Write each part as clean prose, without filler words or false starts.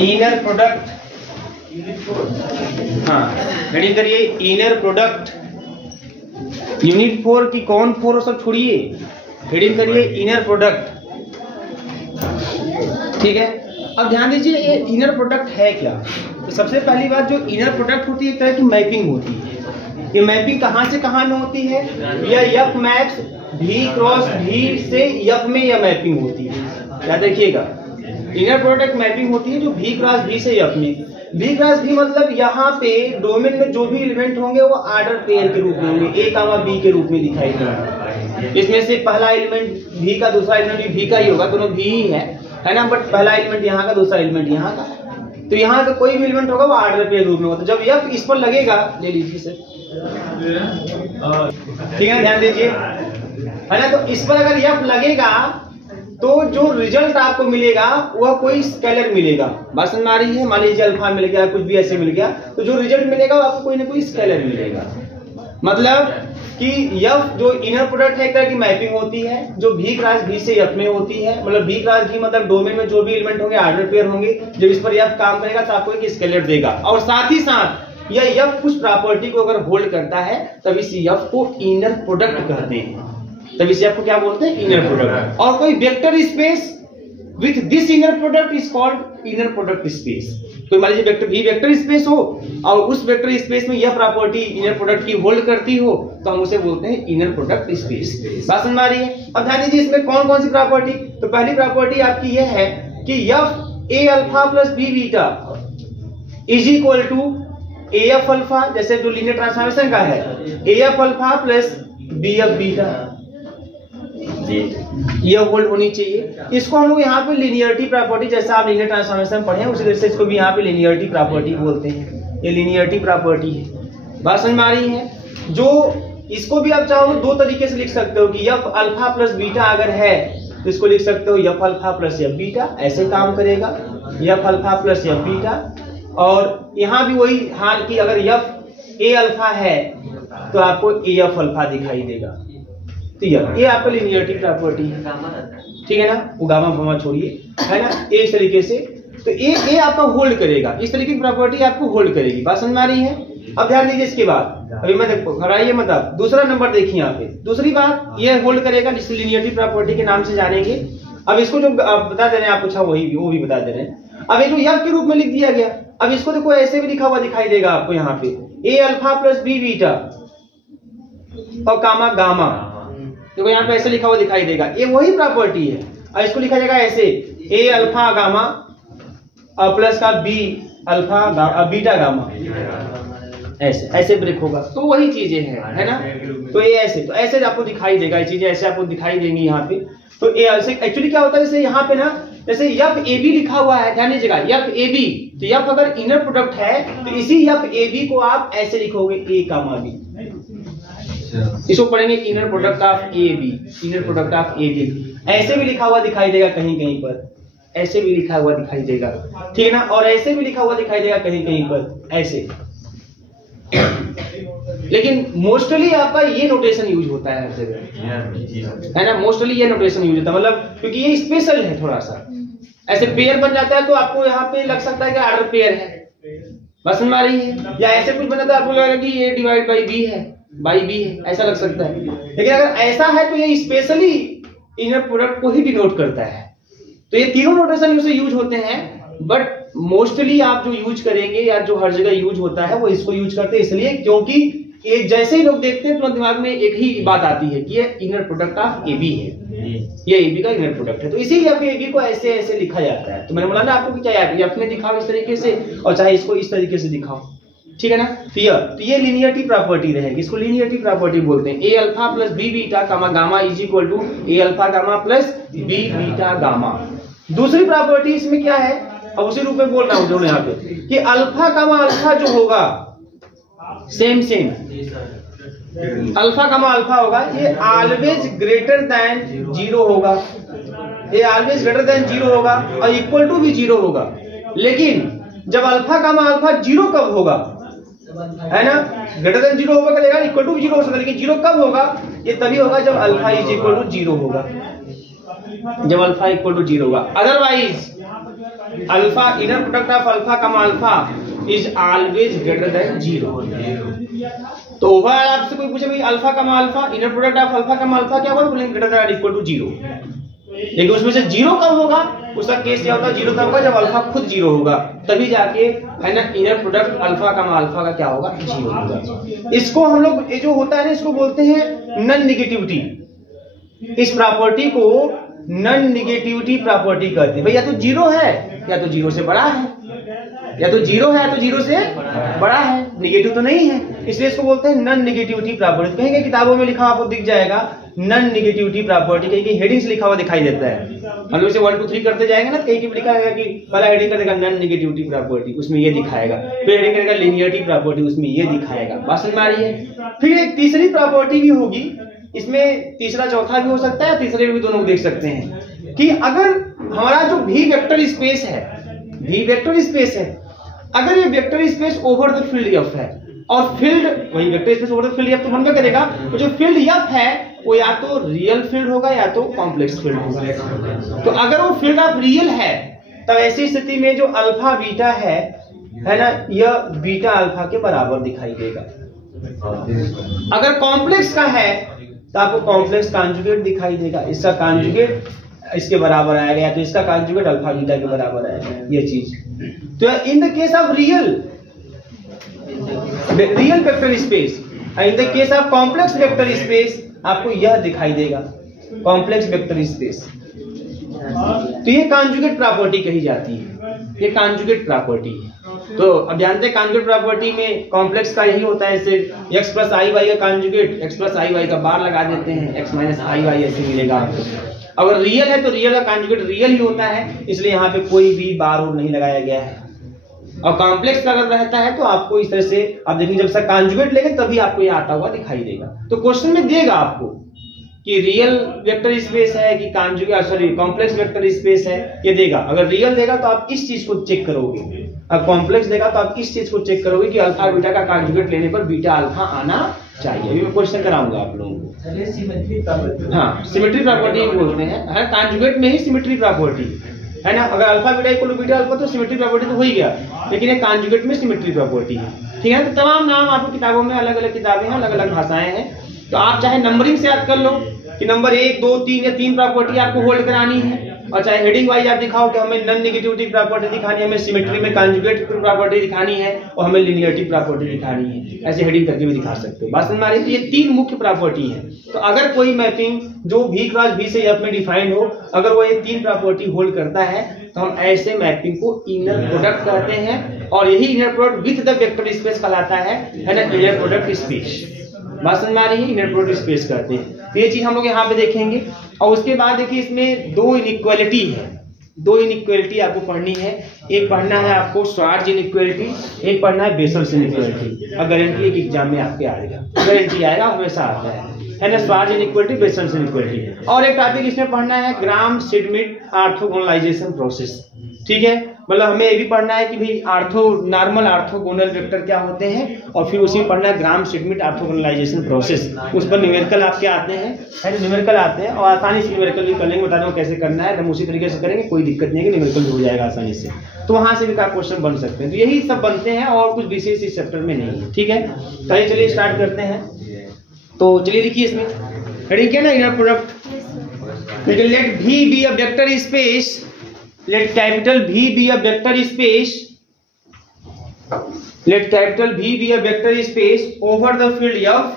Inner product, हाँ ready करिए। Inner product unit 4 की कौन 4 सब छोड़िए, हेडिंग करिए इनर प्रोडक्ट। ठीक है, अब ध्यान दीजिए ये इनर प्रोडक्ट है क्या। तो सबसे पहली बात, जो इनर प्रोडक्ट होती है एक तरह की मैपिंग होती है। ये मैपिंग कहां से कहां में होती है, या F max V cross V से एफ में यह मैपिंग होती है। याद रखिएगा, इनर प्रोडक्ट मैपिंग होती है जो V क्रॉस V से एफ में। V क्रॉस V मतलब यहाँ पे डोमेन में जो भी एलिमेंट होंगे वो आर्डर पेयर के रूप में होंगे, A कामा B के रूप में दिखाई देंगे। इसमें से पहला एलिमेंट V का, दूसरा एलिमेंट भी V का ही होगा, दोनों V ही है ना। बट पहला एलिमेंट यहाँ का, दूसरा एलिमेंट यहाँ का, तो यहाँ का कोई भी एलिमेंट होगा वो आर्डर पेयर रूप में होता है। जब एफ इस पर लगेगा, ले लीजिए सर, ठीक है ध्यान दीजिए, है ना। तो इस पर अगर एफ लगेगा तो जो रिजल्ट आपको मिलेगा वह कोई स्केलर मिलेगा। बात समझ में आ रही है। मान लीजिए अल्फा मिल गया, कुछ भी ऐसे मिल गया, तो जो रिजल्ट मिलेगा वो आपको कोई ना कोई स्केलर मिलेगा। मतलब कि एफ जो इनर प्रोडक्ट है एक तरह की मैपिंग होती है जो V क्रॉस V से एफ में होती है। मतलब V क्रॉस V मतलब डोमेन में जो भी एलिमेंट होंगे आर्डर पेयर होंगे। जब इस पर एफ काम करेगा तो आपको एक स्केलर देगा, और साथ ही साथ यह एफ कुछ प्रॉपर्टी को अगर होल्ड करता है तब इस एफ को इनर प्रोडक्ट कहते हैं। तब इस एफ को क्या बोलते हैं, इनर प्रोडक्ट। और कोई vector space with this inner product is called inner product space. तो मान लीजिए वेक्टर V वेक्टर स्पेस हो और उस वेक्टर स्पेस में यह प्रॉपर्टी इनर प्रोडक्ट की होल्ड करती हो तो हम उसे बोलते हैं इनर प्रोडक्ट स्पेस। बात समझ में आ रही है। अब ध्यान दीजिए इसमें कौन कौन सी प्रॉपर्टी। तो पहली प्रॉपर्टी आपकी यह है कि F A alpha plus B beta is equal to A F alpha, जैसे जो लीनियर ट्रांसफॉर्मेशन का है, A F alpha plus B F beta, ये होल्ड होनी चाहिए। इसको हम लोग यहाँ पे लिनियरिटी प्रॉपर्टी, जैसा आप लीनियर ट्रांसफॉर्मेशन पढ़े उसी तरह से इसको भी यहाँ पे लिनियरिटी प्रॉपर्टी बोलते हैं। ये लिनियरिटी प्रॉपर्टी है। बात समझ में आ रही है। जो इसको भी आप चाहो तो दो तरीके से लिख सकते हो कि एफ अल्फा प्लस बीटा अगर है तो इसको लिख सकते हो F alpha plus F beta, ऐसे काम करेगा F alpha plus F beta. और यहाँ भी वही हाल की अगर एफ ए अल्फा है तो आपको ए एफ अल्फा दिखाई देगा। तो ये आपका लिनियरिटी प्रॉपर्टी है, ठीक है ना। वो गामा फामा छोड़िए, है ना। इस तरीके से तो ए आपका होल्ड करेगा, इस तरीके की प्रॉपर्टी आपको होल्ड करेगी। बात समझ में आ रही है। अब ध्यान दीजिए इसके बाद, अभी मैं घबराइए मत आप, दूसरा नंबर देखिए यहाँ पे। दूसरी बात ये होल्ड करेगा जिसे लिनियरिटी प्रॉपर्टी के नाम से जानेंगे। अब इसको जो बता दे रहे हैं आप, पूछा वही वो भी बता दे रहे हैं। अब ये जो एफ के रूप में लिख दिया गया, अब इसको देखो ऐसे भी लिखा हुआ दिखाई देगा आपको यहाँ पे, ए अल्फा प्लस बी बीटा और कामा गामा। देखो यहाँ पे ऐसे लिखा हुआ दिखाई देगा, ये वही प्रॉपर्टी है। और इसको लिखा जाएगा ऐसे, ए अल्फा गामा और प्लस का बी अल्फा बीटा गामा, ऐसे ऐसे ब्रेक होगा। तो वही चीजें हैं, है ना। तो ये ऐसे, तो ऐसे आपको दिखाई देगा, ये चीजें ऐसे आपको दिखाई देंगी यहाँ पे। तो एक्चुअली क्या होता है, जैसे यहाँ पे ना, जैसे एफ ए बी लिखा हुआ है, ध्यान दीजिएगा एफ ए बी। तो एफ अगर इनर प्रोडक्ट है तो इसी एफ ए बी को आप ऐसे लिखोगे ए कामा बी। इसको पढ़ेंगे inner product of A B, inner product of A B. ऐसे भी लिखा हुआ दिखाई देगा कहीं कहीं पर, ऐसे भी लिखा हुआ दिखाई देगा, ठीक है ना। और ऐसे भी लिखा हुआ दिखाई देगा कहीं कहीं पर, ऐसे। लेकिन मोस्टली आपका ये नोटेशन यूज होता है हर जगह, है ना। मोस्टली ये नोटेशन यूज होता है, मतलब क्योंकि ये स्पेशल है थोड़ा सा। ऐसे पेयर बन जाता है तो आपको यहाँ पे लग सकता है कि आर्डर पेयर है, बस समझ में आ रही है। या ऐसे कुछ बना तो आपको लगेगा कि ये डिवाइड बाई बी है, बाई बी है, ऐसा लग सकता है। लेकिन अगर ऐसा है तो ये स्पेशली इनर प्रोडक्ट को ही डिनोट करता है। तो ये तीनों नोटेशन से यूज होते हैं, बट मोस्टली आप जो यूज करेंगे या जो हर जगह यूज होता है वो इसको यूज करते हैं, इसलिए क्योंकि ये जैसे ही लोग देखते हैं तो दिमाग में एक ही बात आती है कि ये inner product of A B है, ये ए बी का इनर प्रोडक्ट है। तो इसीलिए आपको ए बी को ऐसे ऐसे लिखा जाता है। तो मैंने बोला ना आपको कि चाहे अपने दिखाओ इस तरीके से और चाहे इसको इस तरीके से दिखाओ, ठीक है ना। तो ये लिनियरिटी प्रॉपर्टी रहेगी, इसको लिनियरिटी प्रॉपर्टी बोलते हैं। A alpha plus B beta comma gamma is equal to A alpha gamma plus B beta gamma. दूसरी प्रॉपर्टी इसमें क्या है, अब उसी रूप में बोल रहा हूं दोनों यहाँ पे, कि अल्फा कामा अल्फा जो होगा same same, alpha comma alpha होगा, ये ऑलवेज ग्रेटर देन जीरो होगा, ये ऑलवेज ग्रेटर देन जीरो होगा और इक्वल टू भी जीरो होगा। लेकिन जब अल्फा कामा अल्फा जीरो कब होगा, है ना, ग्रेटर देन जीरो होगा करेगा, इक्वल टू जीरो हो सकता है। लेकिन जीरो कब होगा, ये तभी होगा जब alpha is equal to zero होगा, जब अल्फा इक्वल टू जीरो होगा। Otherwise alpha inner product of alpha comma alpha is always greater than 0। तो ओवरऑल आपसे कोई पूछे भाई alpha comma alpha inner product of alpha comma alpha क्या होगा, बोलेंगे ग्रेटर देन इक्वल टू 0। लेकिन उसमें से 0 कब होगा, उसका केस क्या होता है, 0 तब होगा जब अल्फा खुद 0 होगा, तभी जाके है ना inner product alpha comma alpha का क्या होगा, 0 होगा। इसको हम लोग ये जो होता है ना इसको बोलते हैं नन निगेटिविटी। इस प्रॉपर्टी को नन निगेटिविटी प्रॉपर्टी कहते हैं। भाई या तो 0 है या तो 0 से बड़ा है, या तो 0 है तो 0 से बड़ा है, निगेटिव तो नहीं है, इसलिए इसको बोलते हैं नन निगेटिविटी प्रॉपर्टी। कहीं किताबों में लिखा आपको दिख जाएगा नन निगेटिविटी प्रॉपर्टी, कहीं हेडिंग से लिखा हुआ दिखाई देता है। हम लोग से 1 2 3 करते जाएंगे ना, कहीं लिखा है कि पहला हेडिंग करेगा नन निगेटिविटी प्रॉपर्टी, उसमें ये दिखाएगा, फिर हेडिंग करेगा लिनियरिटी प्रॉपर्टी, उसमें ये दिखाएगा। बात समझ में आ रही है। फिर एक तीसरी प्रॉपर्टी भी होगी, इसमें तीसरा चौथा भी हो सकता है, तीसरे भी दोनों देख सकते हैं कि अगर हमारा जो भी वेक्टर स्पेस है, भी वेक्टर स्पेस है, अगर ये vector space over the field F है और फील्ड वही vector space over the field F तो हम क्या करेगा, तो जो फील्ड एफ है वो या तो रियल फील्ड होगा या तो कॉम्प्लेक्स फील्ड होगा। तो अगर वो फील्ड ऑफ रियल है तब ऐसी स्थिति में जो अल्फा बीटा है ना, यह बीटा अल्फा के बराबर दिखाई देगा। अगर कॉम्प्लेक्स का है तो आपको कॉम्प्लेक्स कॉन्जुगेट दिखाई देगा, इसका कॉन्जुगेट इसके बराबर आएगा या तो इसका कॉन्जुगेट अल्फा बीटा के बराबर आएगा, ये चीज। तो in the case of real vector space, in the case of complex vector space आपको यह दिखाई देगा, कॉम्प्लेक्स वेक्टर स्पेस। तो ये कॉन्जुगेट प्रॉपर्टी कही जाती है, ये कॉन्जुगेट प्रॉपर्टी है। तो अब जानते हैं कॉन्जुगेट प्रॉपर्टी में कॉम्प्लेक्स का यही होता है, इसे x प्लस आई वाई का कॉन्जुगेट, x प्लस आई वाई का बार लगा देते हैं, x माइनस आई वाई ऐसे मिलेगा आपको। अगर रियल है तो रियल का कॉन्जुगेट रियल ही होता है, इसलिए यहाँ पे कोई भी बार और नहीं लगाया गया है। और कॉम्प्लेक्स का अगर रहता है तो आपको इस तरह से आप देखिए, जब तक कॉन्जुगेट लेंगे तभी आपको ये आता हुआ दिखाई देगा। तो क्वेश्चन में देगा आपको कि रियल वेक्टर स्पेस है कि conjugate sorry complex vector space है, ये देगा। अगर रियल देगा तो आप इस चीज को चेक करोगे, अब कॉम्प्लेक्स देगा तो आप इस चीज को चेक करोगे कि अल्फा बीटा का कॉन्जुगेट लेने पर बीटा अल्फा आना चाहिए। अभी मैं क्वेश्चन कराऊंगा आप लोगों को। हाँ, सिमेट्री प्रॉपर्टी बोलते हैं, कॉन्जुगेट में ही सिमेट्री प्रॉपर्टी है ना। अगर alpha beta equal to beta alpha तो सिमेट्री प्रॉपर्टी तो हो ही गया, लेकिन एक कॉन्जुगेट में सिमेट्री प्रॉपर्टी है, ठीक है। तो तमाम नाम आपको किताबों में अलग अलग किताबें हैं, अलग अलग भाषाएं हैं। तो आप चाहे नंबरिंग से याद कर लो कि नंबर 1 2 3 या 3 प्रॉपर्टी आपको होल्ड करानी है, और चाहे हेडिंग वाइज आप दिखाओ कि हमें नन नेगेटिविटी प्रॉपर्टी दिखानी है, हमें सिमेट्री में कॉन्जुगेट प्रॉपर्टी दिखानी है और हमें लिनियरिटी प्रॉपर्टी दिखानी है, ऐसे हेडिंग करके भी दिखा सकते हो। बात समझ में आ रही है। तो ये 3 मुख्य प्रॉपर्टी है। तो अगर कोई मैपिंग जो V क्रॉस V से एफ में डिफाइंड हो, अगर वो ये 3 प्रॉपर्टी होल्ड करता है तो हम ऐसे मैपिंग को इनर प्रोडक्ट कहते हैं, और यही inner product with the vector space कहलाता है ना, इनर प्रोडक्ट स्पेस। बात समझ में आ रही है, इनर प्रोडक्ट स्पेस कहते हैं। तो ये चीज हम लोग यहाँ पे देखेंगे। और उसके बाद देखिए इसमें 2 इनइक्वालिटी है, 2 इनइक्वालिटी आपको पढ़नी है। एक पढ़ना है आपको श्वार्ट्ज इनइक्वालिटी, एक पढ़ना है बेसल्स इनइक्वालिटी। और गारंटी एक एग्जाम में आपके आएगा, गारंटी आएगा, हमेशा आता है ना, श्वार्ट्ज इनइक्वालिटी, बेसल्स इनइक्वालिटी। और एक टॉपिक इसमें पढ़ना है ग्राम श्मिट ऑर्थोगोनलाइजेशन प्रोसेस, ठीक है। मतलब हमें ये भी पढ़ना है कि भाई नॉर्मल ऑर्थोगोनल वेक्टर क्या होते हैं, और फिर उसी में पढ़ना है ग्राम श्मिट ऑर्थोगोनलाइजेशन प्रोसेस। उस पर न्यूमेरिकल आपके आते हैं, न्यूमेरिकल आते हैं, और आसानी से न्यूमेरिकल भी कर लेंगे, बता दूं कैसे करना है, हम उसी तरीके से करेंगे, कोई दिक्कत नहीं है कि न्यूमेरिकल भी हो जाएगा आसानी से। तो वहां से भी क्वेश्चन बन सकते हैं। तो यही सब बनते हैं और कुछ विशेष इस चैप्टर में नहीं है, ठीक है। तो चलिए स्टार्ट करते हैं। तो चलिए लिखिए इसमें रेडी क्या ना, inner product let V be a vector space, let capital V be a vector space, let capital V be a vector space over the field F,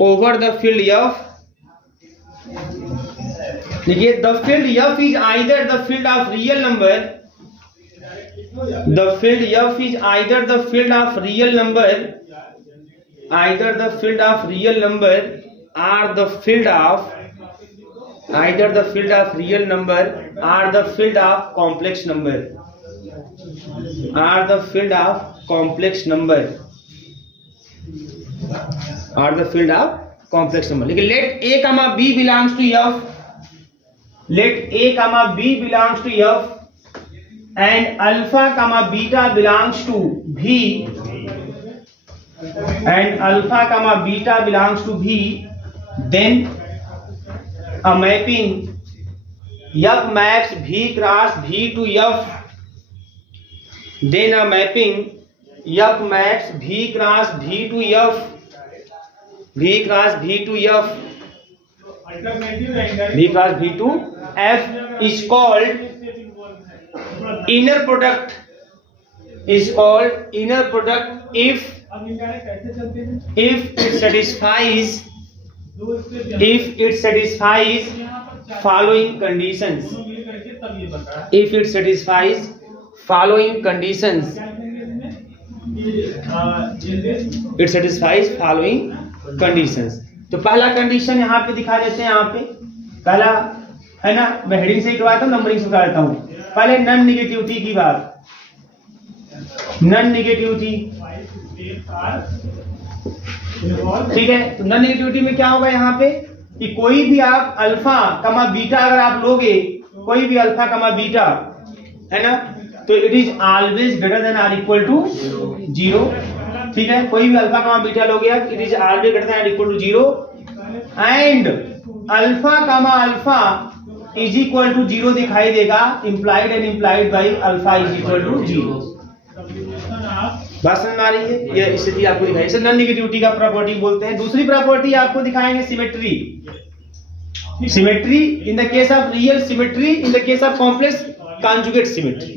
over the field F। देखिए the field F is either the field of real number, the field F is either the field of real number, either the field of real number or the field of either the field of real number or the field of complex number, or the field of complex number, or the field of complex number। लेकिन let A comma B belongs to F, let A comma B belongs to F and alpha comma beta belongs to V, and alpha comma beta belongs to V, then a mapping F maps V cross V to F, then a mapping F maps V cross V to F, V cross V to F, V cross V to F is called inner product, is called inner product if it satisfies following conditions. If it satisfies following conditions, it satisfies following conditions. तो पहला condition यहाँ पे दिखा देते हैं। यहाँ पे पहला है ना, मैं हेडिंग से ही करवाता हूँ, नंबरिंग से करवाता हूँ। पहले नॉन निगेटिविटी की बात, नॉन निगेटिविटी, ठीक है। तो नॉन निगेटिविटी में क्या होगा यहाँ पे कि कोई भी आप अल्फा कमा बीटा अगर आप लोगे, कोई भी अल्फा कमा बीटा है ना, तो it is always greater than or equal to 0, ठीक है। कोई भी अल्फा कमा बीटा लोगे आप, it is always greater than or equal to 0 and alpha comma alpha is equal to 0 दिखाई देगा, implied and implied by alpha is equal to 0। बात समझ आ रही है? यह स्थिति आपको दिखाई, इसे नॉन निगेटिविटी का प्रॉपर्टी बोलते हैं। दूसरी प्रॉपर्टी आपको दिखाएंगे symmetry. Symmetry in the case of real, symmetry in the case of complex conjugate symmetry.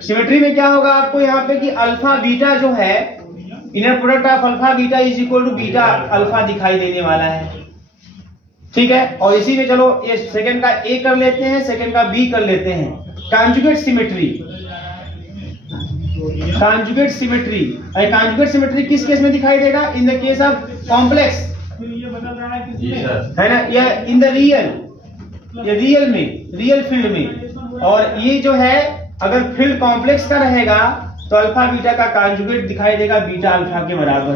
Symmetry में क्या होगा आपको यहाँ पे कि अल्फा बीटा जो है, inner product of alpha beta is equal to beta alpha दिखाई देने वाला है, ठीक है। और इसी में चलो ये सेकंड का ए कर लेते हैं, सेकंड का बी कर लेते हैं। Conjugate symmetry, conjugate symmetry, conjugate symmetry किस केस में दिखाई देगा? In the case of complex, है ना, या इन द रियल, या रियल में, रियल फील्ड में। और ये जो है अगर फील्ड कॉम्प्लेक्स का रहेगा तो अल्फा बीटा का कॉन्जुगेट दिखाई देगा बीटा अल्फा के बराबर,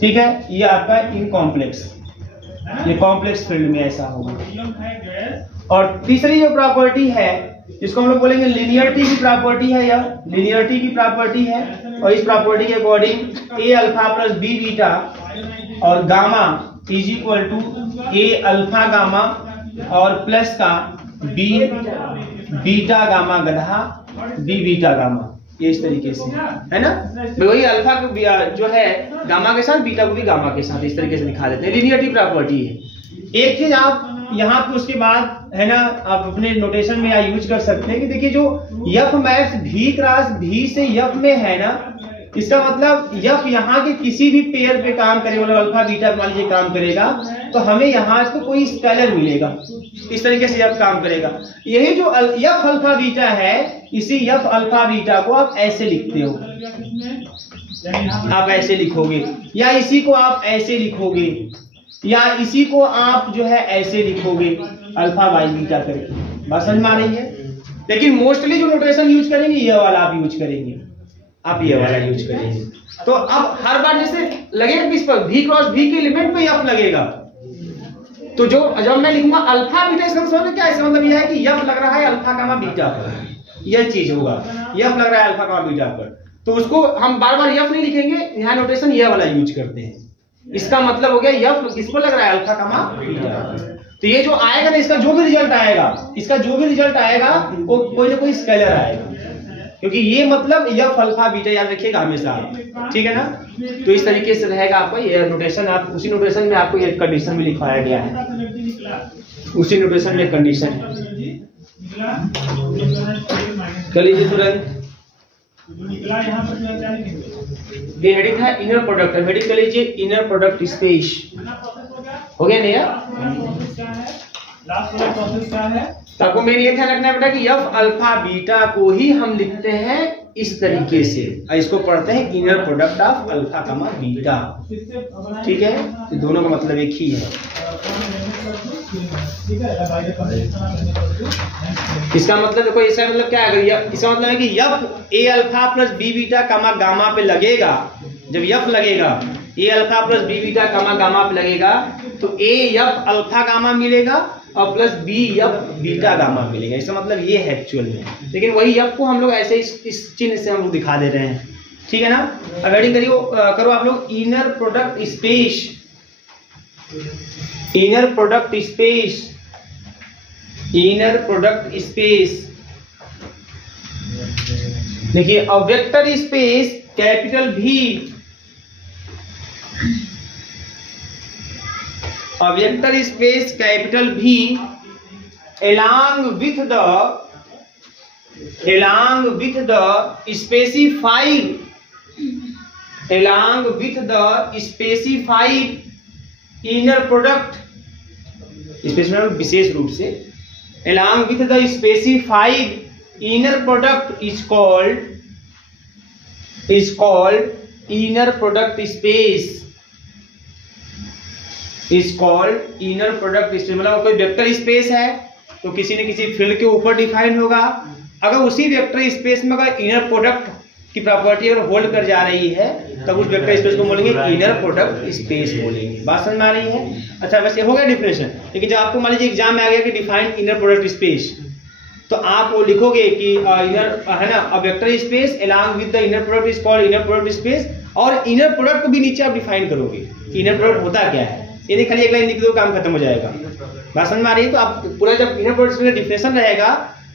ठीक है। ये आपका इन कॉम्प्लेक्स, ये कॉम्प्लेक्स फील्ड में ऐसा होगा। और तीसरी जो प्रॉपर्टी है जिसको हम लोग बोलेंगे लिनियरिटी की प्रॉपर्टी है, यह लिनियरिटी की प्रॉपर्टी है। और इस प्रॉपर्टी के according A alpha plus B beta और gamma is equal to A alpha gamma और प्लस का बी बीटा गामा गधा बी बीटा गामा, ये इस तरीके से है ना। वही अल्फा को जो है गामा के साथ, बीटा को भी गामा के साथ, इस तरीके से दिखा देते हैं। लिनियरिटी प्रॉपर्टी है। एक चीज आप यहाँ पे उसके बाद है ना, आप अपने नोटेशन में यूज कर सकते हैं कि देखिए जो यफ मैप्स भी क्रॉस भी से यफ में है ना, इसका मतलब यफ यहाँ के किसी भी पेयर पे काम करे, मतलब अल्फा बीटा मान लीजिए काम करेगा, तो हमें यहाँ तो कोई स्केलर मिलेगा, इस तरीके से यफ काम करेगा। यही जो यफ अल्फा बीटा है, इसी यफ अल्फा बीटा को आप ऐसे लिखते हो, आप ऐसे लिखोगे, या इसी को आप ऐसे लिखोगे, या इसी को आप जो है ऐसे लिखोगे अल्फा बाई बीटा करके। बात समझ में आ रही है? लेकिन मोस्टली जो नोटेशन यूज करेंगे ये वाला आप यूज करेंगे, आप ये वाला यूज करेंगे। तो अब हर बार जैसे लगेगा किस पर, v क्रॉस v के एलिमेंट पे यफ लगेगा, तो जो जब मैं लिखूंगा अल्फा बीटा, इसका मतलब क्या है? इसका मतलब यह है कि यफ लग रहा है अल्फा कामा बीटा पर, यह चीज होगा, यफ लग रहा है अल्फा कामा बीटा पर, तो उसको हम बार बार यफ नहीं लिखेंगे, यहाँ नोटेशन यह वाला यूज करते हैं। इसका मतलब हो गया यफ किसको लग रहा है? अल्फा कामा बीटा। तो ये जो आएगा ना, इसका जो भी रिजल्ट आएगा, इसका जो भी रिजल्ट आएगा वो कोई ना कोई स्केलर आएगा, क्योंकि ये मतलब यफ अल्फा बीटा याद रखिएगा हमेशा, ठीक है ना। तो इस तरीके से रहेगा आपका ये नोटेशन। आप उसी नोटेशन में आपको ये कंडीशन भी लिखवाया गया है, उसी नोटेशन में कंडीशन है। कर लीजिए तुरंत। ये हेडिंग है इनर प्रोडक्ट, हेडिंग कर लीजिए इनर प्रोडक्ट स्पेस। हो गया नहीं यार? तो आपको मेन ये ध्यान रखना है बेटा कि यफ अल्फा बीटा को ही हम लिखते हैं इस तरीके से, इसको पढ़ते हैं inner product of alpha comma beta, ठीक है। तो दोनों का मतलब एक ही है। इसका मतलब देखो, इसका मतलब क्या है? इसका मतलब है कि F A alpha plus B beta comma gamma पे लगेगा। जब यफ लगेगा A alpha plus B beta comma gamma पे लगेगा, तो ए यफ अल्फा गामा मिलेगा और plus B F beta gamma मिलेगा। इसका मतलब ये है एक्चुअल में, लेकिन वही यफ को हम लोग ऐसे इस चिन्ह से हम लोग दिखा दे रहे हैं, ठीक है ना। अब हेडिंग करो आप लोग inner product space, inner product space inner product space. देखिए a vector space capital V, a vector space capital V along with the specified inner product, specified विशेष रूप से, along with the specified inner product is called inner product space, is called inner product space। मतलब कोई vector space है तो किसी न किसी फील्ड के ऊपर डिफाइन होगा। अगर उसी वेक्टर स्पेस में अगर इनर प्रोडक्ट की प्रॉपर्टी अगर होल्ड कर जा रही है तब उस वेक्टर स्पेस को बोलेंगे इनर प्रोडक्ट स्पेस बोलेंगे। बात समझ में आ रही है? अच्छा वैसे हो गया डिफिनेशन। लेकिन जब आपको मान लीजिए एग्जाम में आ गया कि डिफाइन इनर प्रोडक्ट स्पेस, तो आप वो लिखोगे कि इनर है ना, अ vector space along with the inner product is called inner product space, और इनर प्रोडक्ट को भी नीचे आप डिफाइन करोगे कि इनर प्रोडक्ट होता क्या है। ये नहीं खाली एक लाइन लिख दो काम खत्म हो जाएगा। बात समझ में आ रही है? तो आप पूरा जब इनर प्रोडक्ट का डिफिनेशन रहेगा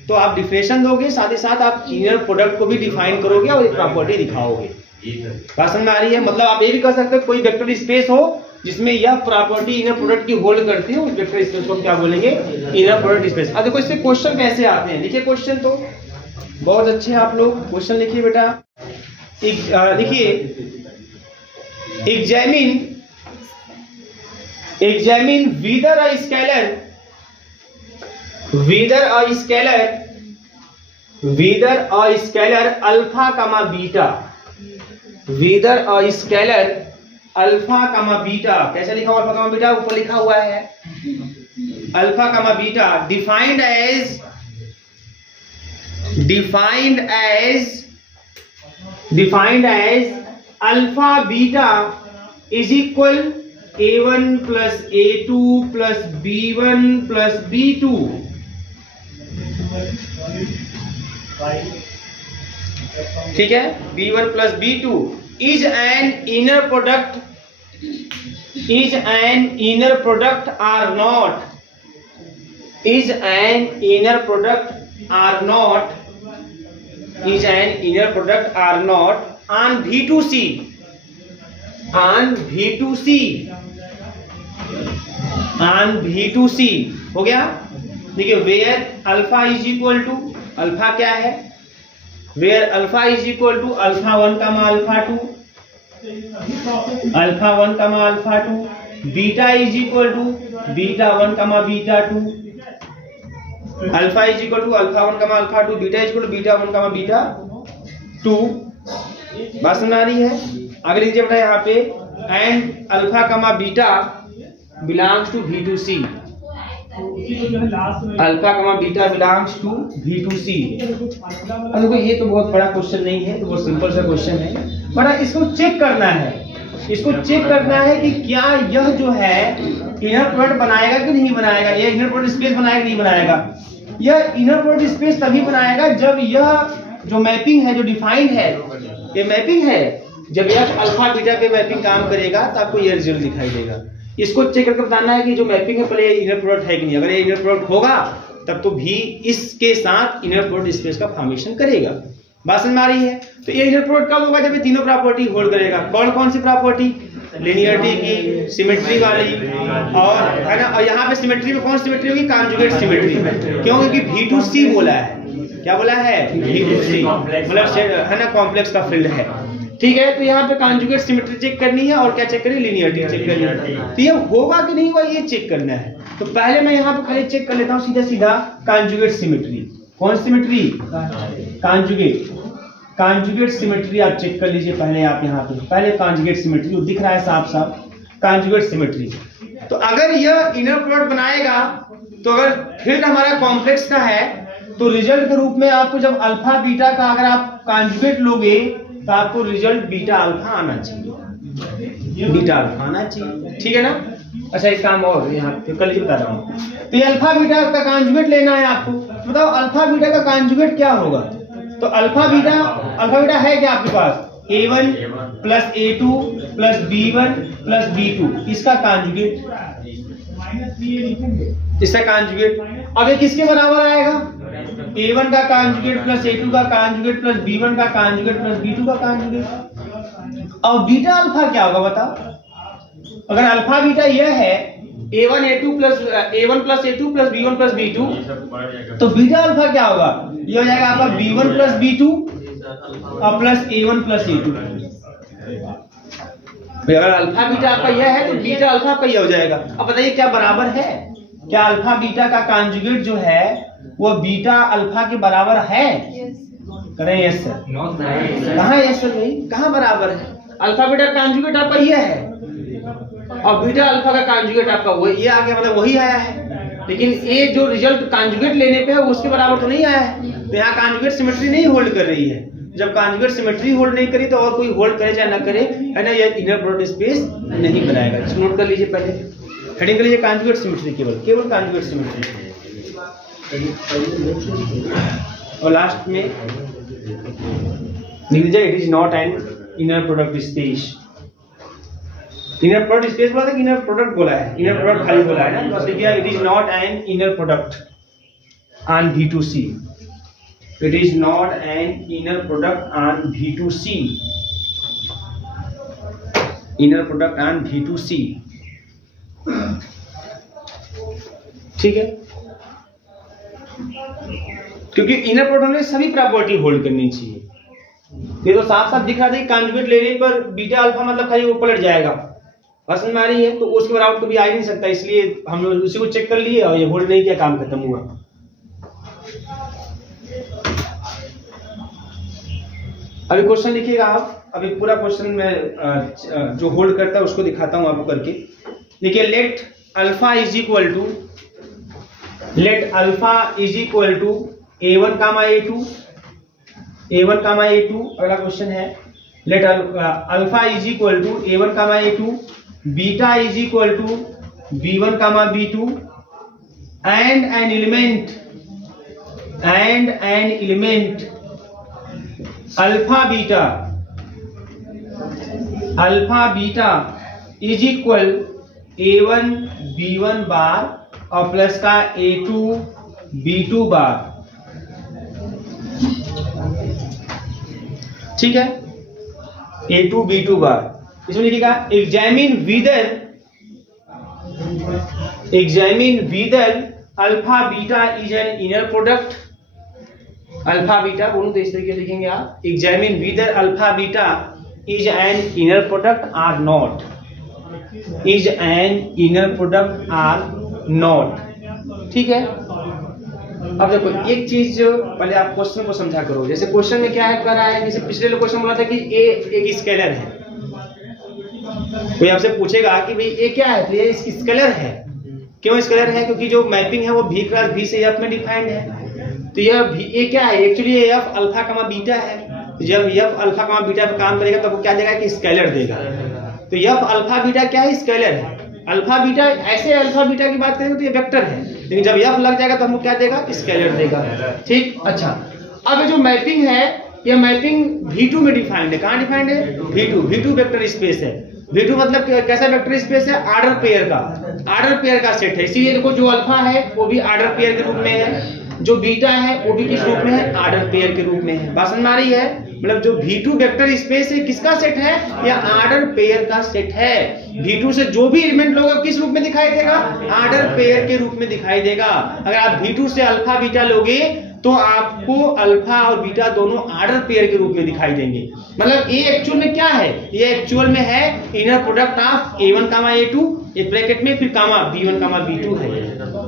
तो आप डिफिनेशन दोगे, साथ ही साथ आप इनर प्रोडक्ट को भी डिफाइन करोगे और एक प्रॉपर्टी दिखाओगे। बात समझ में आ रही है? मतलब आप ये भी कर सकते हो कोई वेक्टर स्पेस हो जिसमें यह प्रॉपर्टी इनर प्रोडक्ट की होल्ड करती है, उस वेक्टर स्पेस को क्या बोलेंगे? Inner product space. अब देखो इससे क्वेश्चन कैसे आते हैं। देखिए क्वेश्चन तो बहुत अच्छे हैं, आप लोग क्वेश्चन लिखिए बेटा। देखिए examine whether a scalar alpha comma beta, whether a scalar alpha comma beta, कैसे लिखा हुआ अल्फा कमा बीटा? ऊपर लिखा हुआ है alpha comma beta defined as alpha beta is equal a1 plus a2 plus b1 plus b2। ठीक है, b1 plus b2 is an inner product or not, is an inner product or not on V2C, हो गया। देखिए where alpha is equal to, alpha क्या है? Where alpha is equal to alpha 1 comma alpha 2, alpha 1 comma alpha 2, beta is equal to beta 1 comma beta 2, alpha is equal to alpha 1 comma alpha 2, beta is equal to beta 1 comma beta 2। बात समझ आ रही है? आगे लीजिए बेटा यहाँ पे and alpha comma beta belongs to V2C, alpha comma beta belongs to V2C। अब देखो ये तो बहुत बड़ा क्वेश्चन नहीं है, तो बहुत सिंपल सा क्वेश्चन है, बट इसको चेक करना है, इसको चेक करना है कि क्या यह जो है इनर प्रोडक्ट बनाएगा कि नहीं बनाएगा, यह इनर प्रोडक्ट स्पेस बनाएगा कि नहीं बनाएगा। यह इनर प्रोडक्ट स्पेस तभी बनाएगा जब यह जो मैपिंग है, जो डिफाइंड है, ये मैपिंग है, जब यह अल्फा बीटा पे मैपिंग काम करेगा तो आपको यह रिजल्ट दिखाई देगा। इसको चेक करके बताना है कि जो मैपिंग है पहले इनर प्रोडक्ट है कि नहीं। अगर ये इनर प्रोडक्ट होगा तब तो भी इसके साथ इनर प्रोडक्ट स्पेस का फॉर्मेशन करेगा। बात समझ में आ रही है? तो ये इनर प्रोडक्ट कब होगा? जब ये तीनों प्रॉपर्टी होल्ड करेगा। कौन कौन सी प्रॉपर्टी? लिनियरिटी की, सिमेट्री वाली, और है ना, और यहाँ पे सिमेट्री में कौन सिमेट्री होगी? कॉन्जुगेट सिमेट्री में। क्यों? क्योंकि V2C बोला है। क्या बोला है? V2C, मतलब है ना कॉम्प्लेक्स का फील्ड है। ठीक है, तो यहाँ पे कॉन्जुगेट सिमेट्री चेक करनी है और क्या चेक करनी है? लिनियरिटी चेक करनी है। तो ये होगा कि नहीं होगा ये चेक करना है। तो पहले मैं यहाँ पे खाली चेक कर लेता हूँ सीधा सीधा कॉन्जुगेट सिमेट्री। कौन सिमेट्री? कॉन्जुगेट सिमेट्री आप चेक कर लीजिए पहले। आप यहाँ पे पहले कॉन्जुगेट सिमेट्री दिख रहा है साफ साफ, कॉन्जुगेट सिमेट्री। तो अगर यह इनर प्रोडक्ट बनाएगा तो अगर फील्ड हमारा कॉम्प्लेक्स का है तो रिजल्ट के रूप में आपको जब अल्फा बीटा का अगर आप कॉन्जुगेट लोगे तो आपको रिजल्ट बीटा अल्फा आना चाहिए, बीटा अल्फा आना चाहिए। ठीक है ना? अच्छा एक काम और यहाँ पे कल ही बता रहा हूँ। तो ये अल्फा बीटा का कॉन्जुगेट लेना है आपको। बताओ अल्फा बीटा का कॉन्जुगेट क्या होगा? तो अल्फा बीटा है क्या आपके पास? A1 plus A2 plus B1 plus B2, इसका कॉन्जुगेट, इसका कॉन्जुगेट अब ये किसके बराबर आएगा? A1 का कॉन्जुगेट प्लस A2 का कॉन्जुगेट प्लस B1 का कॉन्जुगेट प्लस B2 का कॉन्जुगेट। और बीटा अल्फा क्या होगा बताओ? अगर अल्फा बीटा यह है A1 plus A2 plus B1 plus B2, तो बीटा अल्फा क्या होगा? ये हो जाएगा आपका B1 प्लस B2 और प्लस A1 प्लस A2। अगर अल्फा बीटा आपका यह है तो बीटा अल्फा का यह हो जाएगा। अब बताइए क्या बराबर है? क्या अल्फा बीटा का कॉन्जुगेट जो है वो बीटा अल्फा के बराबर है? करें यस सर। कहाँ यस सर भाई, कहाँ बराबर है? अल्फा बीटा कॉन्जुगेट आपका यह है और बीटा अल्फा का कॉन्जुगेट आपका वो ये आ गया, मतलब वही आया है, लेकिन ये जो रिजल्ट कॉन्जुगेट लेने पे है उसके बराबर तो नहीं आया है। तो यहाँ कॉन्जुगेट सिमेट्री नहीं होल्ड कर रही है। जब कॉन्जुगेट सिमेट्री होल्ड नहीं करी तो और कोई होल्ड करे चाहे ना करे, है ना, ये इनर प्रोडक्ट स्पेस नहीं बनाएगा। इसको नोट कर लीजिए, पहले हेडिंग कर लीजिए कॉन्जुगेट सिमेट्री, केवल कॉन्जुगेट सिमेट्री। और लास्ट में लिख दीजिए it is not an inner product space. Inner product space बोला था कि इनर प्रोडक्ट बोला है? इनर प्रोडक्ट खाली बोला है ना, तो लिखिए it is not an inner product on V2C। It is not an inner product on V2C। Inner product on V2C, ठीक है, क्योंकि इनर प्रोडक्ट में सभी प्रॉपर्टी होल्ड करनी चाहिए। ये तो साफ साफ दिख रहा था कि कॉन्जुगेट लेने पर बीटा अल्फा मतलब खाली वो पलट जाएगा, पसंद में आ रही है तो उसके बराबर कभी आ ही नहीं सकता, इसलिए हम लोग उसी को चेक कर लिए और ये होल्ड नहीं किया, काम खत्म हुआ। अभी क्वेश्चन लिखिएगा आप, अभी पूरा क्वेश्चन में जो होल्ड करता है उसको दिखाता हूं आपको करके। देखिए let alpha is equal to A1 comma A2, A1 comma A2। अगला क्वेश्चन है let alpha is equal to A1 comma A2, beta is equal to B1 comma B2 and an element alpha beta is equal A1 B1 बार और plus का A2 B2 बार, ठीक है, A2 B2 बार। इसमें लिखिएगा examine whether alpha beta is an inner product. Alpha beta दोनों तो इस तरीके से लिखेंगे आप, examine whether alpha beta is an inner product or not, is an inner product or not, ठीक है। अब देखो एक चीज पहले आप क्वेश्चन को समझा करो। जैसे क्वेश्चन में क्या है कर रहा है, जैसे पिछले क्वेश्चन बोला था कि ए एक स्केलर है, कोई आपसे पूछेगा कि भाई ए क्या है, तो ये स्केलर है। क्यों स्केलर है? क्योंकि जो मैपिंग है वो V क्रॉस V से F में डिफाइंड है। तो यह ए क्या है? एक्चुअली ये F अल्फा कमा बीटा है। तो जब F अल्फा कमा बीटा पर काम करेगा तो वो क्या देगा कि स्केलर देगा। तो F अल्फा बीटा क्या है? स्केलर है। अल्फा बीटा ऐसे अल्फा बीटा की बात करेंगे तो ये वेक्टर है, लेकिन जब F लग जाएगा तो हमको क्या देगा? स्केलर देगा, ठीक। अच्छा, अब ये जो मैपिंग है ये मैपिंग V2 में डिफाइंड है। कहाँ डिफाइंड है? V2 वेक्टर स्पेस है। V2 मतलब कैसा वेक्टर स्पेस है? आर्डर पेयर का सेट है। इसीलिए देखो जो अल्फा है वो भी आर्डर पेयर के रूप में है, जो बीटा है वो भी किस रूप में है? आर्डर पेयर के रूप में है। बात समझ आ रही है? मतलब जो V2 वेक्टर स्पेस है किसका सेट है? या आर्डर पेयर का सेट है। V2 से जो भी एलिमेंट लोगे किस रूप में दिखाई देगा? आर्डर पेयर के रूप में दिखाई देगा। अगर आप V2 से अल्फा बीटा लोगे तो आपको अल्फा और बीटा दोनों आर्डर पेयर के रूप में दिखाई देंगे। मतलब ये एक्चुअल में क्या है? ये एक्चुअल में है inner product of A1 comma A2 एक ब्रैकेट में फिर कामा B1 कामा B2 है।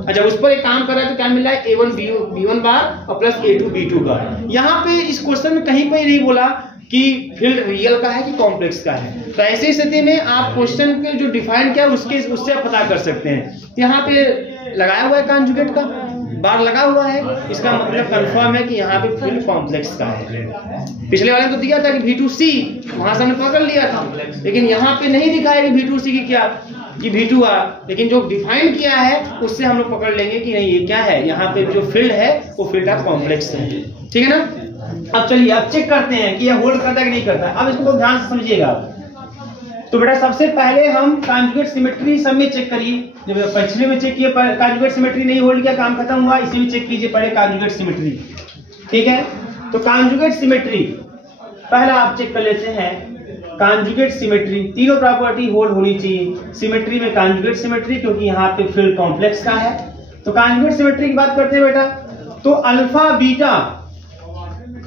अच्छा, उस पर एक काम कर रहा है तो क्या मिल रहा है? A1 B1 बार और प्लस A2 B2 का। यहाँ पे इस क्वेश्चन में कहीं पर नहीं बोला कि फील्ड रियल का है कि कॉम्प्लेक्स का है। तो ऐसी स्थिति में आप क्वेश्चन के जो डिफाइन किया उससे आप पता कर सकते हैं। यहाँ पे लगाया हुआ है कॉन्जुगेट का बार लगा हुआ है, इसका मतलब कंफर्म है कि यहाँ पे फील्ड कॉम्प्लेक्स का है। पिछले वाले में तो दिया था कि V2C, वहां से हमने पकड़ लिया था, लेकिन यहाँ पे नहीं दिखाया कि V2C की क्या कि V2 आ, लेकिन जो डिफाइन किया है उससे हम लोग पकड़ लेंगे कि नहीं ये क्या है। यहाँ पे जो फील्ड है वो फील्ड ऑफ कॉम्प्लेक्स है, ठीक है ना। अब चलिए अब चेक करते हैं कि यह होल्ड करता है कि नहीं करता है। अब इसको ध्यान से समझिएगा। तो बेटा सबसे पहले हम कॉन्जुगेट सिमेट्री सब में चेक करिए, जब पिछले में चेक किए कॉन्जुगेट सिमेट्री नहीं होल्ड किया, काम खत्म हुआ, इसी में चेक कीजिए पहले कॉन्जुगेट सिमेट्री। ठीक है, तो कॉन्जुगेट सिमेट्री पहला आप चेक कर लेते हैं। कॉन्जुगेट सिमेट्री तीनों प्रॉपर्टी होल्ड होनी चाहिए सिमेट्री में, कॉन्जुगेट सिमेट्री क्योंकि यहाँ पे फील्ड कॉम्प्लेक्स का है। तो कॉन्जुगेट सिमेट्री की बात करते हैं बेटा, तो अल्फा बीटा,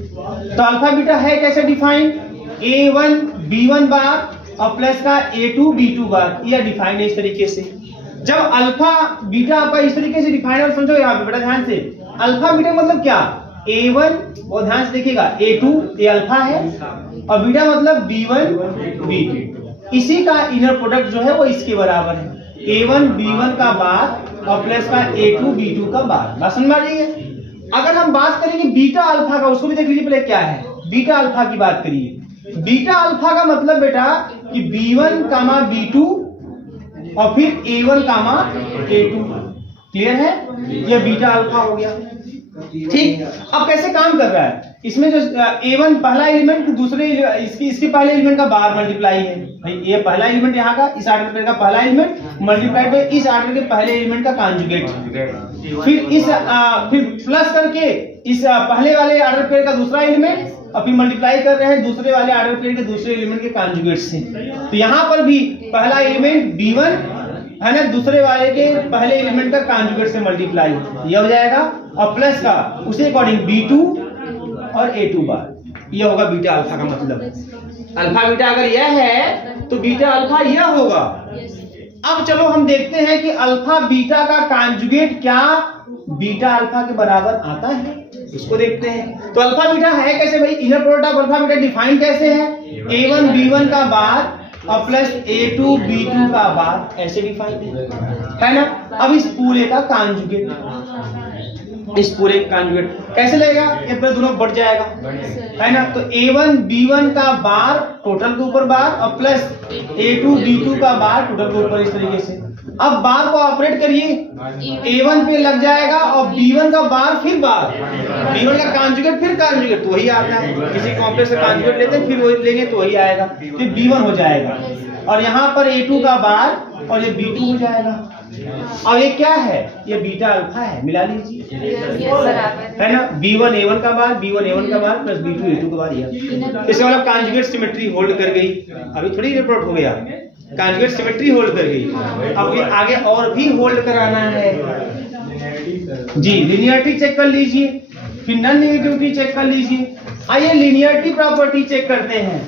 तो अल्फा बीटा है कैसे डिफाइन, A1 B1 बार और प्लस का A2 B2 बार, यह डिफाइन है इस तरीके से। जब अल्फा बीटा आपका इस तरीके से डिफाइन, और समझो यहाँ पे बेटा ध्यान से, अल्फा बीटा मतलब क्या, A1 और ध्यान से देखिएगा A2 ये अल्फा है और बीटा मतलब B1 B2, इसी का इनर प्रोडक्ट जो है वो इसके बराबर है, A1 B1 का बार और प्लस का A2 B2 का बार। बात समझ में आ रही है। अगर हम बात करेंगे बीटा अल्फा का, उसको भी देख लीजिए पहले क्या है, बीटा अल्फा की बात करिए। बीटा अल्फा का मतलब बेटा कि B1 कामा B2 और फिर A1 कामा A2, क्लियर है, यह बीटा अल्फा हो गया। ठीक, अब कैसे काम कर रहा है, इसमें जो A1 पहला एलिमेंट दूसरे इसके पहले एलिमेंट का बार मल्टीप्लाई है, भाई ये पहला एलिमेंट यहाँ का इस आर्डर पेयर का पहला एलिमेंट मल्टीप्लाइड बाय इस आर्डर के पहले एलिमेंट का कॉन्जुगेट, फिर प्लस करके इस पहले वाले आर्डर पेयर का दूसरा एलिमेंट और फिर मल्टीप्लाई कर रहे हैं दूसरे वाले आर्डर पेयर के दूसरे एलिमेंट के कॉन्जुगेट से। तो यहाँ पर भी पहला एलिमेंट B1 है ना, दूसरे वाले के पहले एलिमेंट का कॉन्जुगेट से मल्टीप्लाई, यह हो जाएगा, और प्लस का उसी अकॉर्डिंग B2 और A2 बार, यह होगा बीटा अल्फा का मतलब। अल्फा बीटा अगर यह है तो बीटा अल्फा यह होगा। अब चलो हम देखते हैं कि अल्फा बीटा का कॉन्जुगेट क्या बीटा अल्फा के बराबर आता है, इसको देखते हैं। तो अल्फा बीटा है कैसे भाई, inner product of alpha beta define कैसे है, A1 B1 का बार और प्लस A2 B2 का बार, ऐसे डिफाइन है ना। अब इस पूरे का कॉन्जुगेट, इस पूरे कॉन्जुगेट कैसे लगेगा, ये पर दोनों बढ़ जाएगा है ना। तो A1 B1 का बार टोटल के ऊपर बार और प्लस A2 B2 का बार टोटल के ऊपर, इस तरीके से। अब बार को ऑपरेट करिए, A1 पे लग जाएगा और B1 का बार फिर बार, B1 का कॉन्जुगेट फिर कॉन्जुगेट, तो वही आता है, किसी कॉम्प्लेक्स का कॉन्जुगेट लेते हैं फिर वही लेंगे तो वही आएगा, फिर B1 हो जाएगा और यहाँ पर A2 का बार और ये B2 हो जाएगा। और ये क्या है, ये बीटा अल्फा है, मिला लीजिए है ना, B1 A1 का बार, B1 A1 का बार प्लस B2 A2 का बार, इसका मतलब कॉन्जुगेट सिमेट्री होल्ड कर गई। अभी थोड़ी रिपोर्ट हो गया, कॉन्जुगेट सिमेट्री होल्ड कर गई, अब ये आगे और भी होल्ड कराना है जी। लिनियरिटी चेक कर लीजिए, फिर नॉन नेगेटिविटी चेक कर लीजिए। आइए लिनियरिटी प्रॉपर्टी चेक करते हैं,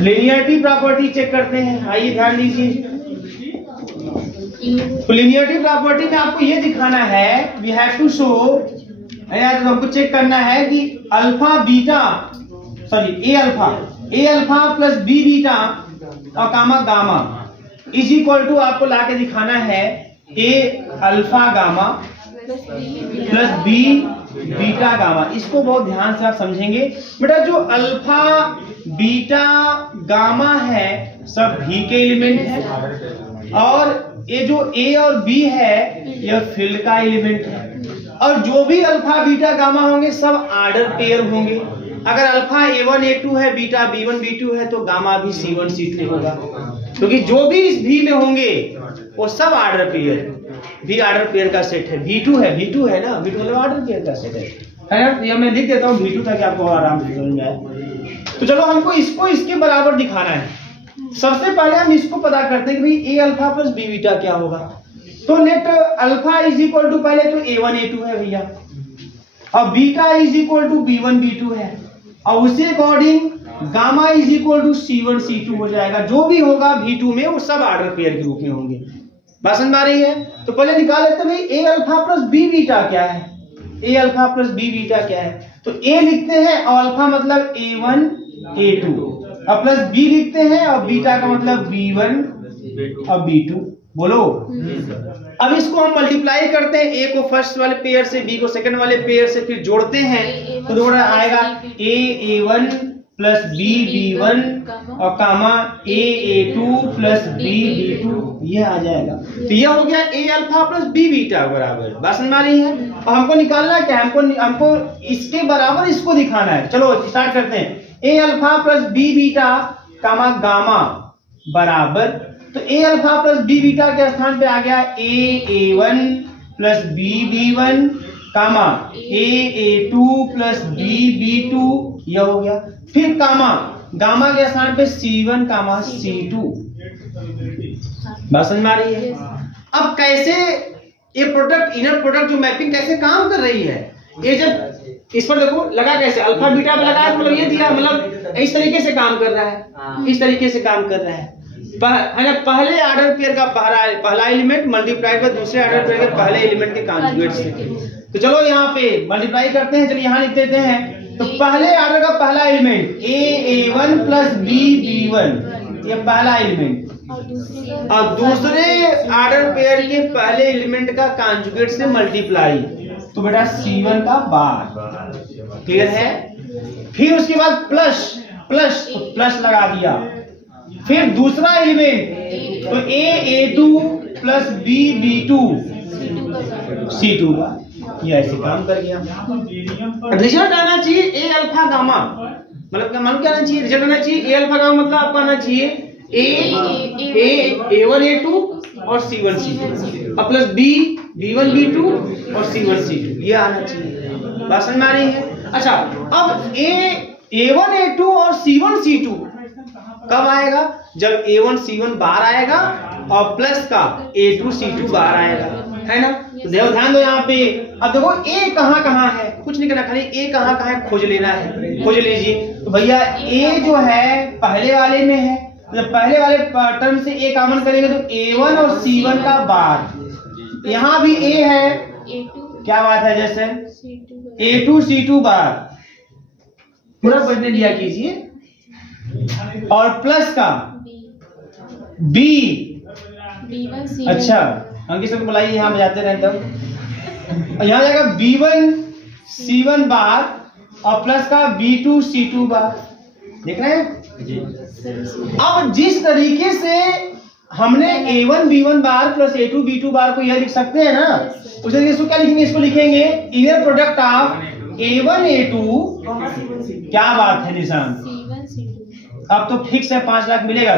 लिनियरिटी प्रॉपर्टी चेक करते हैं, आइए ध्यान दीजिए। तो लिनियरिटी प्रॉपर्टी में आपको ये दिखाना है, वी हैव टू शो, यार हमको चेक करना है कि alpha beta, sorry a alpha plus B beta और comma gamma is equal to, आपको लाके दिखाना है a alpha gamma plus B beta gamma. इसको बहुत ध्यान से आप समझेंगे बेटा, जो अल्फा बीटा गामा है सब भी के एलिमेंट है और ये जो ए और बी है यह फील्ड का एलिमेंट है, और जो भी अल्फा बीटा गामा होंगे सब आर्डर पेयर होंगे। अगर अल्फा A1 A2 है, बीटा B1 B2 है, तो गामा भी C1 C2 होगा, क्योंकि जो भी इस V में होंगे वो सब order pair, V order pair का सेट है। V2 है ना, V2 मतलब आर्डर पेयर का सेट है ना। ये मैं लिख देता हूँ V2 ताकि आपको आराम से समझ जाए। तो चलो हमको इसको इसके बराबर दिखाना है। सबसे पहले हम इसको पता करते हैं कि भाई A alpha plus B beta क्या होगा। तो let alpha is equal to, पहले तो A1 A2 है भैया, और beta is equal to B1 B2 है, और उसी according gamma is equal to C1 C2 हो जाएगा। जो भी होगा V2 में वो सब आर्डर पेयर के रूप में होंगे। बात समझ आ रही है। तो पहले निकाल लेते हैं भाई A alpha plus B beta क्या है, A alpha plus B beta क्या है। तो A लिखते हैं और अल्फा मतलब A1 A2 और प्लस B लिखते हैं और बीटा का मतलब B1 और B2। बोलो, अब इसको हम मल्टीप्लाई करते हैं, A को फर्स्ट वाले पेयर से, B को सेकंड वाले पेयर से, फिर जोड़ते हैं तो थोड़ा आएगा A1 प्लस B B1 और कामा A2 प्लस B B2, ये आ जाएगा। तो ये हो गया A alpha plus B beta बराबर। बात समझ आ रही है। और हमको निकालना क्या है, हमको इसके बराबर इसको दिखाना है। चलो स्टार्ट करते हैं। A alpha plus B beta comma gamma बराबर, तो ए अल्फा प्लस बी बीटा के स्थान पे आ गया A one plus B one comma A two plus B two, यह हो गया। फिर कामा गामा के स्थान पे C1 कामा C2। बात समझ में आ रही है? अब कैसे ये प्रोडक्ट इनर प्रोडक्ट जो मैपिंग कैसे काम कर रही है, ये जब इस पर देखो लगा कैसे अल्फा बीटा पे लगा, मतलब ये दिया, मतलब इस तरीके से काम कर रहा है, इस तरीके से काम कर रहा है। पहले ऑर्डर पेयर का पहला एलिमेंट मल्टीप्लाई बाय दूसरे ऑर्डर पेयर के पहले एलिमेंट के कॉन्जुगेट से। तो चलो यहाँ पे मल्टीप्लाई करते हैं, चलिए यहाँ लिख देते हैं। तो पहले ऑर्डर का पहला एलिमेंट A1 प्लस B1, ये पहला एलिमेंट, और दूसरे ऑर्डर पेयर के पहले एलिमेंट का कॉन्जुगेट से मल्टीप्लाई, तो बेटा C1 का बार। क्लियर है? फिर उसके बाद प्लस प्लस तो प्लस लगा दिया। फिर दूसरा एलिमेंट तो A2 प्लस B2 C2 का, ये ऐसे काम कर गया। रिजल्ट आना चाहिए ए अल्फा गामा, मतलब मान क्या आना चाहिए, रिजल्ट आना चाहिए ए अल्फा गामा, मतलब आपको आना चाहिए A1 A2 और C1 C2 और प्लस B1 B2 और C1 C2, ये आना चाहिए। बात समझ में आ रही है? अच्छा, अब A1 A2 और C1 C2 कब आएगा? जब A1 C1 बाहर आएगा और प्लस का A2 C2 बाहर आएगा, है ना? तो ध्यान दो यहाँ पे। अब देखो A कहाँ कहाँ है, कुछ नहीं करना, खाली A कहाँ कहाँ है खोज लेना है, खोज लीजिए। तो भैया A जो है पहले वाले में है, जब पहले वाले टर्म से A कॉमन करेंगे तो A1 और C1 का बार, यहाँ भी A है, क्या बात है, जैसे A2 C2 बार पूरा पढ़ने दिया कीजिए, और प्लस का B1 C1। अच्छा अंकित सर बुलाइए, यहाँ बजाते रहे तब। यहाँ जाएगा B1 C1 बार और प्लस का B2 C2 बार, देख रहे हैं? अब जिस तरीके से हमने A1 B1 बार प्लस A2 B2 बार को यह लिख सकते हैं ना, उस तरीके से क्या लिखेंगे, इसको लिखेंगे inner product of A1 A2, क्या बात है निशान, अब तो फिक्स है 5 लाख मिलेगा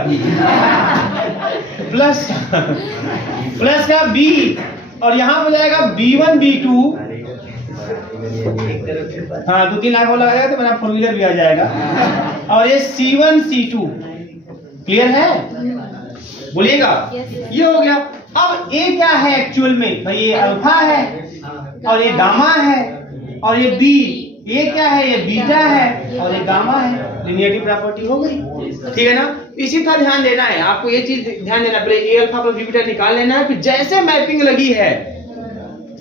प्लस प्लस का B, और यहाँ हो जाएगा B1 B2, हाँ 2-3 लाख हो लगाएगा तो मेरा 4 व्हीलर भी आ जाएगा, और ये C1 C2। क्लियर है? बोलिएगा। ये हो गया। अब A क्या है एक्चुअल में, भाई ये अल्फा है और ये गामा है, और ये B, ये क्या है, ये बीटा है और ये गामा है। लिनियरिटी प्रॉपर्टी हो गई, ठीक है ना? इसी तरह ध्यान देना है आपको, ये चीज ध्यान देना, पहले ए अल्फा प्लस बी बीटा निकाल लेना है, फिर जैसे मैपिंग लगी है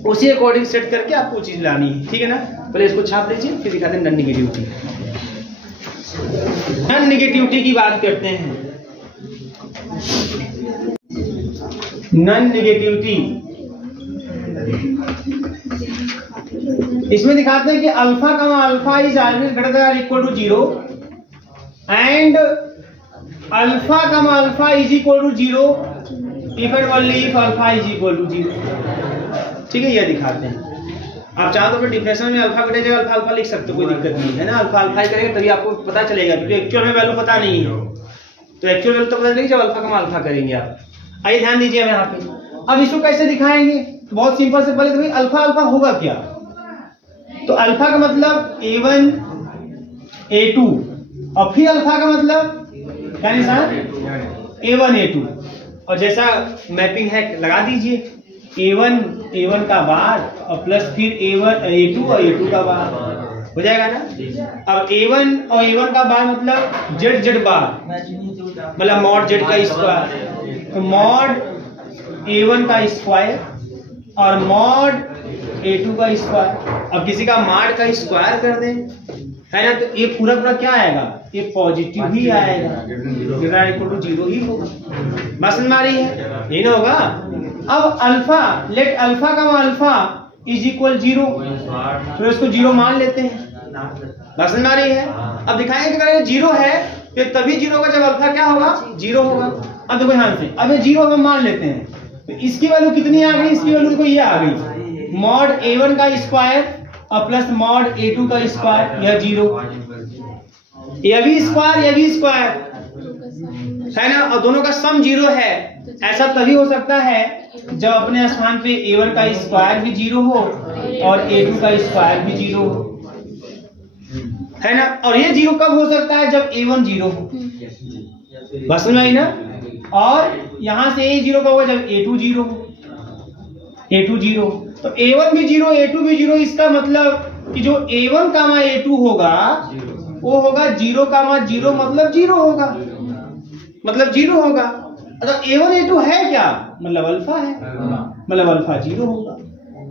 उसी अकॉर्डिंग सेट करके आपको चीज लानी है, ठीक है ना? पहले इसको छाप लीजिए, फिर दिखाते हैं नॉन नेगेटिविटी। नॉन नेगेटिविटी की बात करते हैं। नॉन नेगेटिविटी इसमें दिखाते हैं कि अल्फा का alpha is always greater than equal to 0 and alpha का alpha is equal to 0 if and only if alpha is equal to 0। ठीक है, ये दिखाते हैं। आप चाहो तो फिर डिफरेंशियल में अल्फा की जगह अल्फा अल्फा लिख सकते हो, कोई दिक्कत नहीं है ना। अल्फा अल्फा ही करेंगे तभी आपको पता चलेगा, क्योंकि एक्चुअल में वैल्यू पता नहीं है, तो एक्चुअल वैल्यू तो पता नहीं जब अल्फा का अल्फा करेंगे आप। आइए ध्यान दीजिए यहाँ पे। अब इसको कैसे दिखाएंगे, बहुत सिंपल से। पहले तो भाई अल्फा अल्फा होगा क्या, तो अल्फा का मतलब A1 A2 और फिर अल्फा का मतलब क्या निशान A1 A2, और जैसा मैपिंग है लगा दीजिए A1 का बार और प्लस फिर A1 A2 और A2 का बार हो जाएगा ना। अब A1 और A1 का बार मतलब Z बार, मतलब मॉड Z का स्क्वायर, तो मॉड A1 का स्क्वायर और मॉड A2 का स्क्वायर। अब किसी का मॉड का स्क्वायर कर दें, है ना, तो ये पूरा पूरा क्या आएगा, ये पॉजिटिव ही आएगा, ग्रेटर इक्वल टू 0 ही होगा। बात समझ में आ रही है, यही ना होगा। अब अल्फा, लेट अल्फा का अल्फा इज इक्वल 0, तो इसको 0 मान लेते हैं। बात समझ में आ रही है। अब दिखाएंगे कि अगर 0 है तो तभी 0 होगा जब अल्फा क्या होगा, 0 होगा। अब देखो यहाँ से, अब ये 0 हम मान लेते हैं, तो इसकी वैल्यू कितनी आ गई, इसकी वैल्यू देखो ये आ गई, मॉड A1 का स्क्वायर और प्लस मॉड A2 का स्क्वायर, यह 0, यह भी स्क्वायर, यह भी स्क्वायर, है ना, और दोनों का सम 0 है। ऐसा तभी हो सकता है जब अपने स्थान पे A1 का स्क्वायर भी 0 हो और A2 का स्क्वायर भी 0 हो, है ना। और ये 0 कब हो सकता है? जब A1 0 हो। बस समझ आई ना। और यहां से A 0 कब होगा? जब A2 0 हो। A2 0 तो A1 भी 0 A2 भी 0। इसका मतलब कि जो A1 कामा A2 होगा वो होगा 0 कामा 0, मतलब 0 होगा, मतलब 0 होगा। तो A1 A2 है क्या? मतलब अल्फा है, मतलब अल्फा 0 होगा।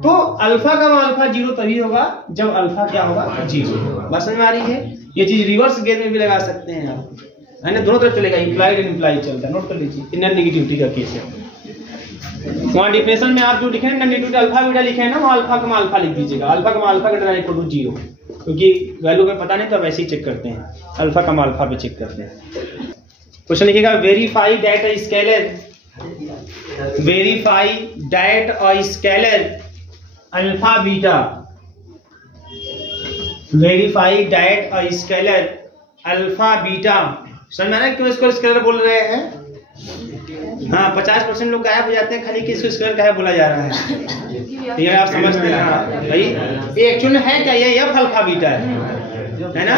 तो अल्फा का अल्फा 0 तभी होगा जब अल्फा क्या होगा? 0। बस समझ में आ रही है। ये चीज रिवर्स गेयर में भी लगा सकते हैं आप, है ना, दोनों तरफ चलेगा, इंप्लाइड एंड इम्प्लाइड चलता है। नोट कर लीजिए, इनर नेगेटिविटी का केस है। वहां डिफिनेशन में आप जो लिखे हैं नेगेटिविटी अल्फा बीटा लिखे हैं ना, वहां अल्फा का अल्फा लिख दीजिएगा। अल्फा का अल्फा ग्रेटर इक्वल टू 0, क्योंकि वैल्यू में पता नहीं तो वैसे ही चेक करते हैं, अल्फा का अल्फा पे चेक करते हैं। क्वेश्चन लिखिएगा verify that a scalar, verify that a scalar alpha beta, verify that a scalar alpha beta. समझ में आ रहा है क्यों इसको स्केलर बोल रहे हैं? हाँ, 50% लोग गायब हो जाते हैं खाली कि इसको स्केलर काहे बोला जा रहा है, ये आप समझते हैं भाई। ये एक्चुअल में है क्या? ये एफ अल्फा बीटा है ना।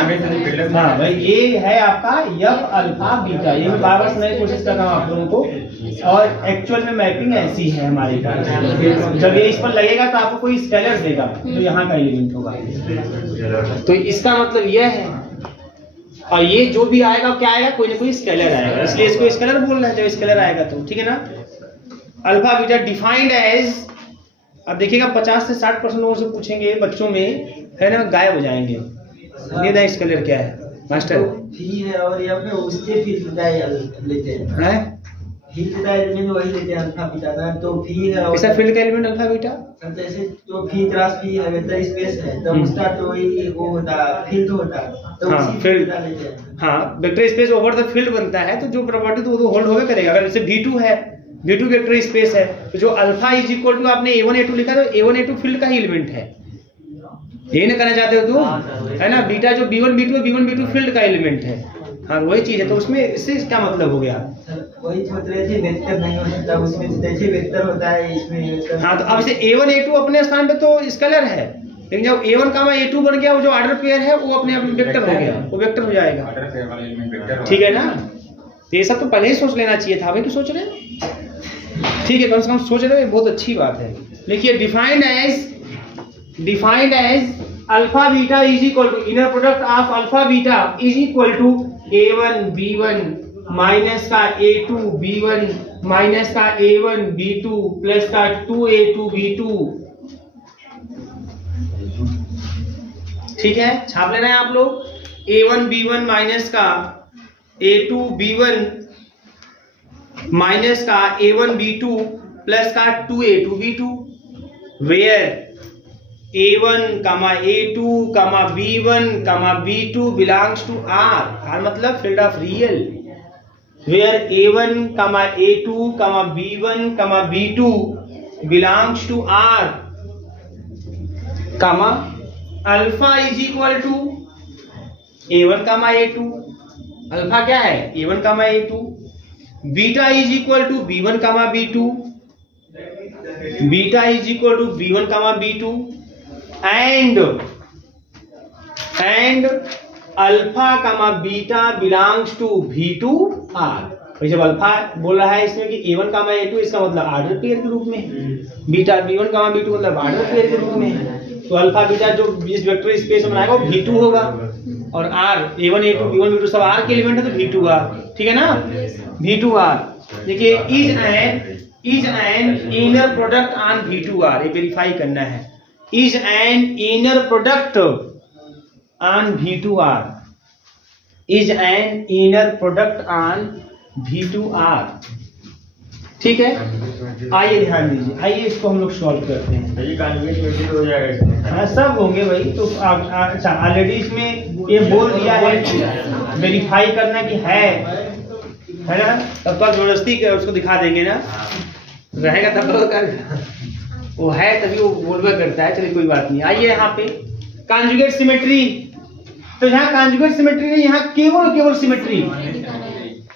हाँ भाई, ये है आपका एफ अल्फा बीटा। ये बार बार सुनने की कोशिश कर रहा हूँ आप लोगों को। और एक्चुअल में मैपिंग ऐसी है हमारी, जब ये इस पर लगेगा तो आपको कोई स्केलर देगा जो यहाँ का एलिमेंट होगा। तो इसका मतलब यह है, और ये जो भी आएगा क्या आएगा? कोई ना कोई स्केलर आएगा, इसलिए इसको स्केलर बोल रहे हैं जब स्केलर आएगा तो, ठीक है ना। अल्फा बीटा डिफाइंड एज, अब देखिएगा 50 से 60% लोगों से पूछेंगे बच्चों में, है ना, गायब हो जाएंगे। ये स्केलर क्या है मास्टर? फी है और या फिर उसके फी लेते हैं, फील्ड का एलिमेंट वही लेते हैं अल्फा बीटा ना। तो फी है और ऐसा फील्ड का एलिमेंट अल्फा बीटा, जैसे तो फी क्रॉस फी है, वेक्टर स्पेस है, तो उसका तो वही वो होता है, फील्ड होता है, तो हाँ, उसी फील्ड का लेते हैं। हाँ, vector space over the field बनता है, तो जो प्रॉपर्टी तो वो होल्ड होगा करेगा। अगर जैसे V2 है, V2 वेक्टर स्पेस है, तो जो अल्फा इज इक्वल टू आपने A1 A2 लिखा तो A1 A2 फील्ड का ही एलिमेंट है, यही ना कहना चाहते हो तुम, है ना। बीटा जो B1 B2 है, B1 B2 फील्ड का एलिमेंट है। हाँ, वही चीज है। तो उसमें इससे क्या मतलब हो गया? वही सोच रहे थे वेक्टर नहीं हो सकता उसमें, जैसे वेक्टर होता है इसमें। हाँ, तो अब इसे A1 A2 अपने स्थान पे तो स्केलर है, लेकिन जब A1 का A2 बन गया, वो जो ऑर्डर पेयर है वो अपने आप वेक्टर हो गया, वो वेक्टर हो जाएगा, ठीक है ना। तो ये सब तो पहले ही सोच लेना चाहिए था भाई, तो सोच रहे हैं, ठीक है, कम से कम सोच रहे हो, बहुत अच्छी बात है। लिखिए defined as alpha beta is equal to inner product of alpha beta is equal to A1 B1 minus का A2 B1 माइनस का A1 B2 प्लस का 2A2 B2, ठीक है। छाप लेना है आप लोग। A1 B1 माइनस का A2 B1 माइनस का A1 B2 प्लस का 2A2 B2, where A1, A2, B1, B2 belongs to R मतलब field of real, where A1, A2, B1, B2 belongs to R, alpha is equal to A1, A2, alpha क्या है? A1, A2, beta is equal to B1, B2, beta is equal to B1, B2 and alpha beta belongs to V2 R। जब alpha बोल रहा है इसमें कि A1, A2, इसका मतलब ऑर्डर पेयर के रूप में, बीटा B1, B2 मतलब ऑर्डर पेयर के रूप में। तो अल्फा बीटा जो इस वेक्टर स्पेस में बनाएगा वो V2 होगा, और R A1 A2 B1 B2 सब R के एलिमेंट है तो V2 R, ठीक है ना, V2 R। देखिए is an inner product on V2 R, ये वेरीफाई करना है। is an inner product on V2R, is an inner product on V2R, ठीक है। आइए ध्यान दीजिए, आइए इसको हम लोग सॉल्व करते हैं। ये कॉन्जुगेट हो जाएगा, हाँ सब होंगे भाई। तो अच्छा ऑलरेडी इसमें ये बोल दिया है वेरीफाई करना कि है ना, तब तो जबरदस्ती उसको दिखा देंगे ना, रहेगा तब तो कर वो है तभी वो बोलवा करता है। चलिए कोई बात नहीं। आइए यहाँ पे कॉन्जुगेट सिमेट्री, तो यहाँ कॉन्जुगेट सिमेट्री नहीं, यहाँ केवल सिमेट्री,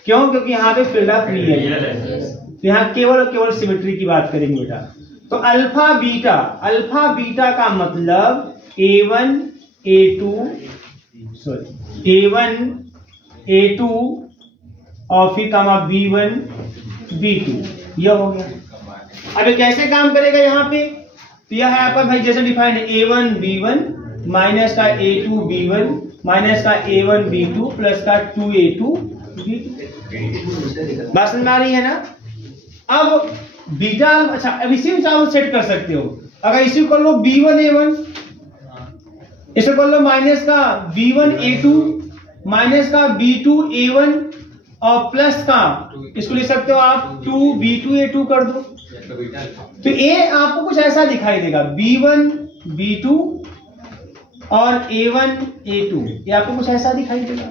क्यों? क्योंकि यहाँ पे फील्ड ऑफ वी है, तो यहाँ केवल और केवल सिमेट्री की बात करेंगे बेटा। तो अल्फा बीटा का मतलब A1 A2 और फिर कामा B1 B2, यह हो गया। अब ये कैसे काम करेगा यहाँ पे? तो यह है आपका भाई जैसे डिफाइंड है A1 B1 माइनस का A2 B1 माइनस का A1 B2 प्लस का 2A2 B2। बात समझ में आ रही है ना? अब बीटा, अच्छा अब इसी में चाहो सेट कर सकते हो। अगर इसी को कर लो B1 A1, इसे कर लो माइनस का B1 A2 माइनस का B2 A1 और प्लस का इसको लिख सकते हो आप 2 B2 A2 कर दो। तो ये आपको कुछ ऐसा दिखाई देगा B1 B2 और A1 A2, ये आपको कुछ ऐसा दिखाई देगा।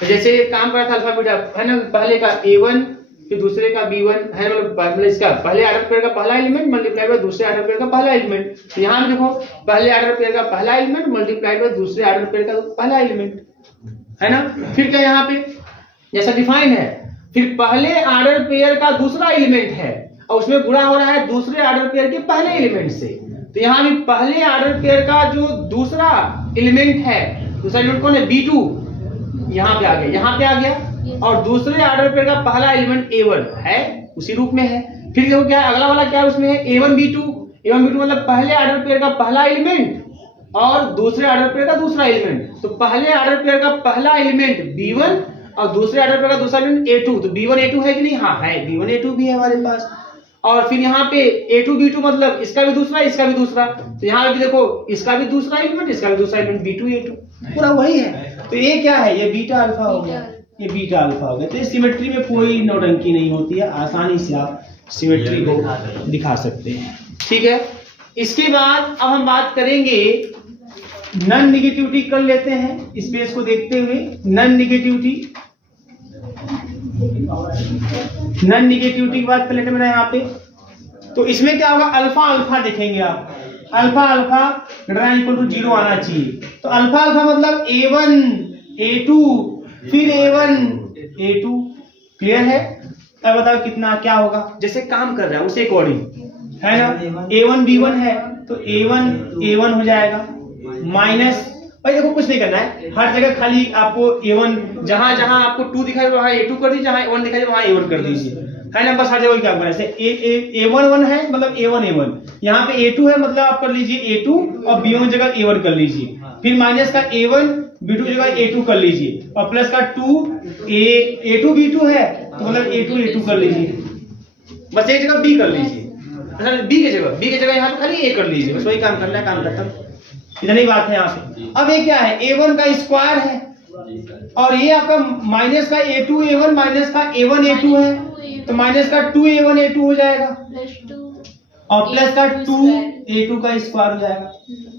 तो जैसे काम करा था अल्फा बीटा है ना, पहले का A1 फिर दूसरे का B1 है, मतलब इसका पहले आर्डर पेयर का पहला एलिमेंट मल्टीप्लाई बाय दूसरे आर्डर पेयर का पहला एलिमेंट। तो यहाँ में देखो पहले आर्डर पेयर का पहला एलिमेंट मल्टीप्लाई बाय दूसरे आर्डर पेयर का पहला एलिमेंट, है ना। फिर क्या यहाँ पे जैसा डिफाइन है, फिर पहले आर्डर पेयर का दूसरा एलिमेंट है और उसमें गुणा हो रहा है दूसरे आर्डर पेयर के पहले एलिमेंट से। तो यहाँ भी पहले आर्डर पेयर का जो दूसरा एलिमेंट है, दूसरा एलिमेंट कौन है? B2, यहाँ पे आ गया, यहाँ पे आ गया। और दूसरे आर्डर पेयर का पहला एलिमेंट A1 है, उसी रूप में है। फिर देखो क्या अगला वाला क्या है उसमें है A1 B2 मतलब पहले आर्डर पेयर का पहला एलिमेंट और दूसरे आर्डर पेयर का दूसरा एलिमेंट। तो पहले आर्डर पेयर का पहला एलिमेंट B1 और दूसरे आर्डर पेयर का दूसरा एलिमेंट A2। तो B1 A2 है कि नहीं? हाँ है, B1 A2 भी है हमारे पास। और फिर यहाँ पे A2 B2 मतलब इसका भी दूसरा इसका भी दूसरा। तो यहाँ भी देखो इसका भी दूसरा एलिमेंट इसका भी दूसरा एलिमेंट B2 A2 पूरा वही है। तो ये क्या है? ये बीटा अल्फा हो गया, ये बीटा अल्फा हो गया। तो इस सिमेट्री में कोई नौटंकी नहीं होती है, आसानी से आप सिमेट्री को दिखा सकते हैं। ठीक है, इसके बाद अब हम बात करेंगे नॉन नेगेटिविटी कर लेते हैं, स्पेस को देखते हुए। नॉन नेगेटिविटी की बात कर लेते हैं यहाँ पे। तो इसमें क्या होगा? अल्फा अल्फा देखेंगे आप, अल्फा अल्फा इक्वल टू 0 आना चाहिए। तो अल्फा अल्फा मतलब A1 A2 फिर A1 A2, क्लियर है? अब बताओ कितना क्या होगा? जैसे काम कर रहा है उसे अकॉर्डिंग है ना। A1 B1 है तो A1 A1 हो जाएगा माइनस, भाई देखो कुछ नहीं करना है, हर जगह खाली आपको A1 जहां जहां आपको 2 दिखाई वहां A2 कर दीजिए, जहां A1 दिखाई वहां A1 कर दीजिए, है ना। बस हर जगह क्या करना है, A1 1 है मतलब A1 A1, यहाँ पे A2 है मतलब आप कर लीजिए A2 और B1 जगह A1 कर लीजिए। फिर माइनस का A1 B2 जगह A2 कर लीजिए और प्लस का 2 A2 B2 है तो मतलब A2 A2 कर लीजिए। बस एक जगह B कर लीजिए, B की जगह यहाँ पे खाली A कर लीजिए। बस वही काम करना है, काम खत्म, इतनी बात है यहाँ पे। अब ये क्या है? A1 का स्क्वायर है और ये आपका माइनस का A2 A1 माइनस का A1 A2 है तो माइनस का 2 A1 A2 हो जाएगा और प्लस का 2 A2 का स्क्वायर हो जाएगा।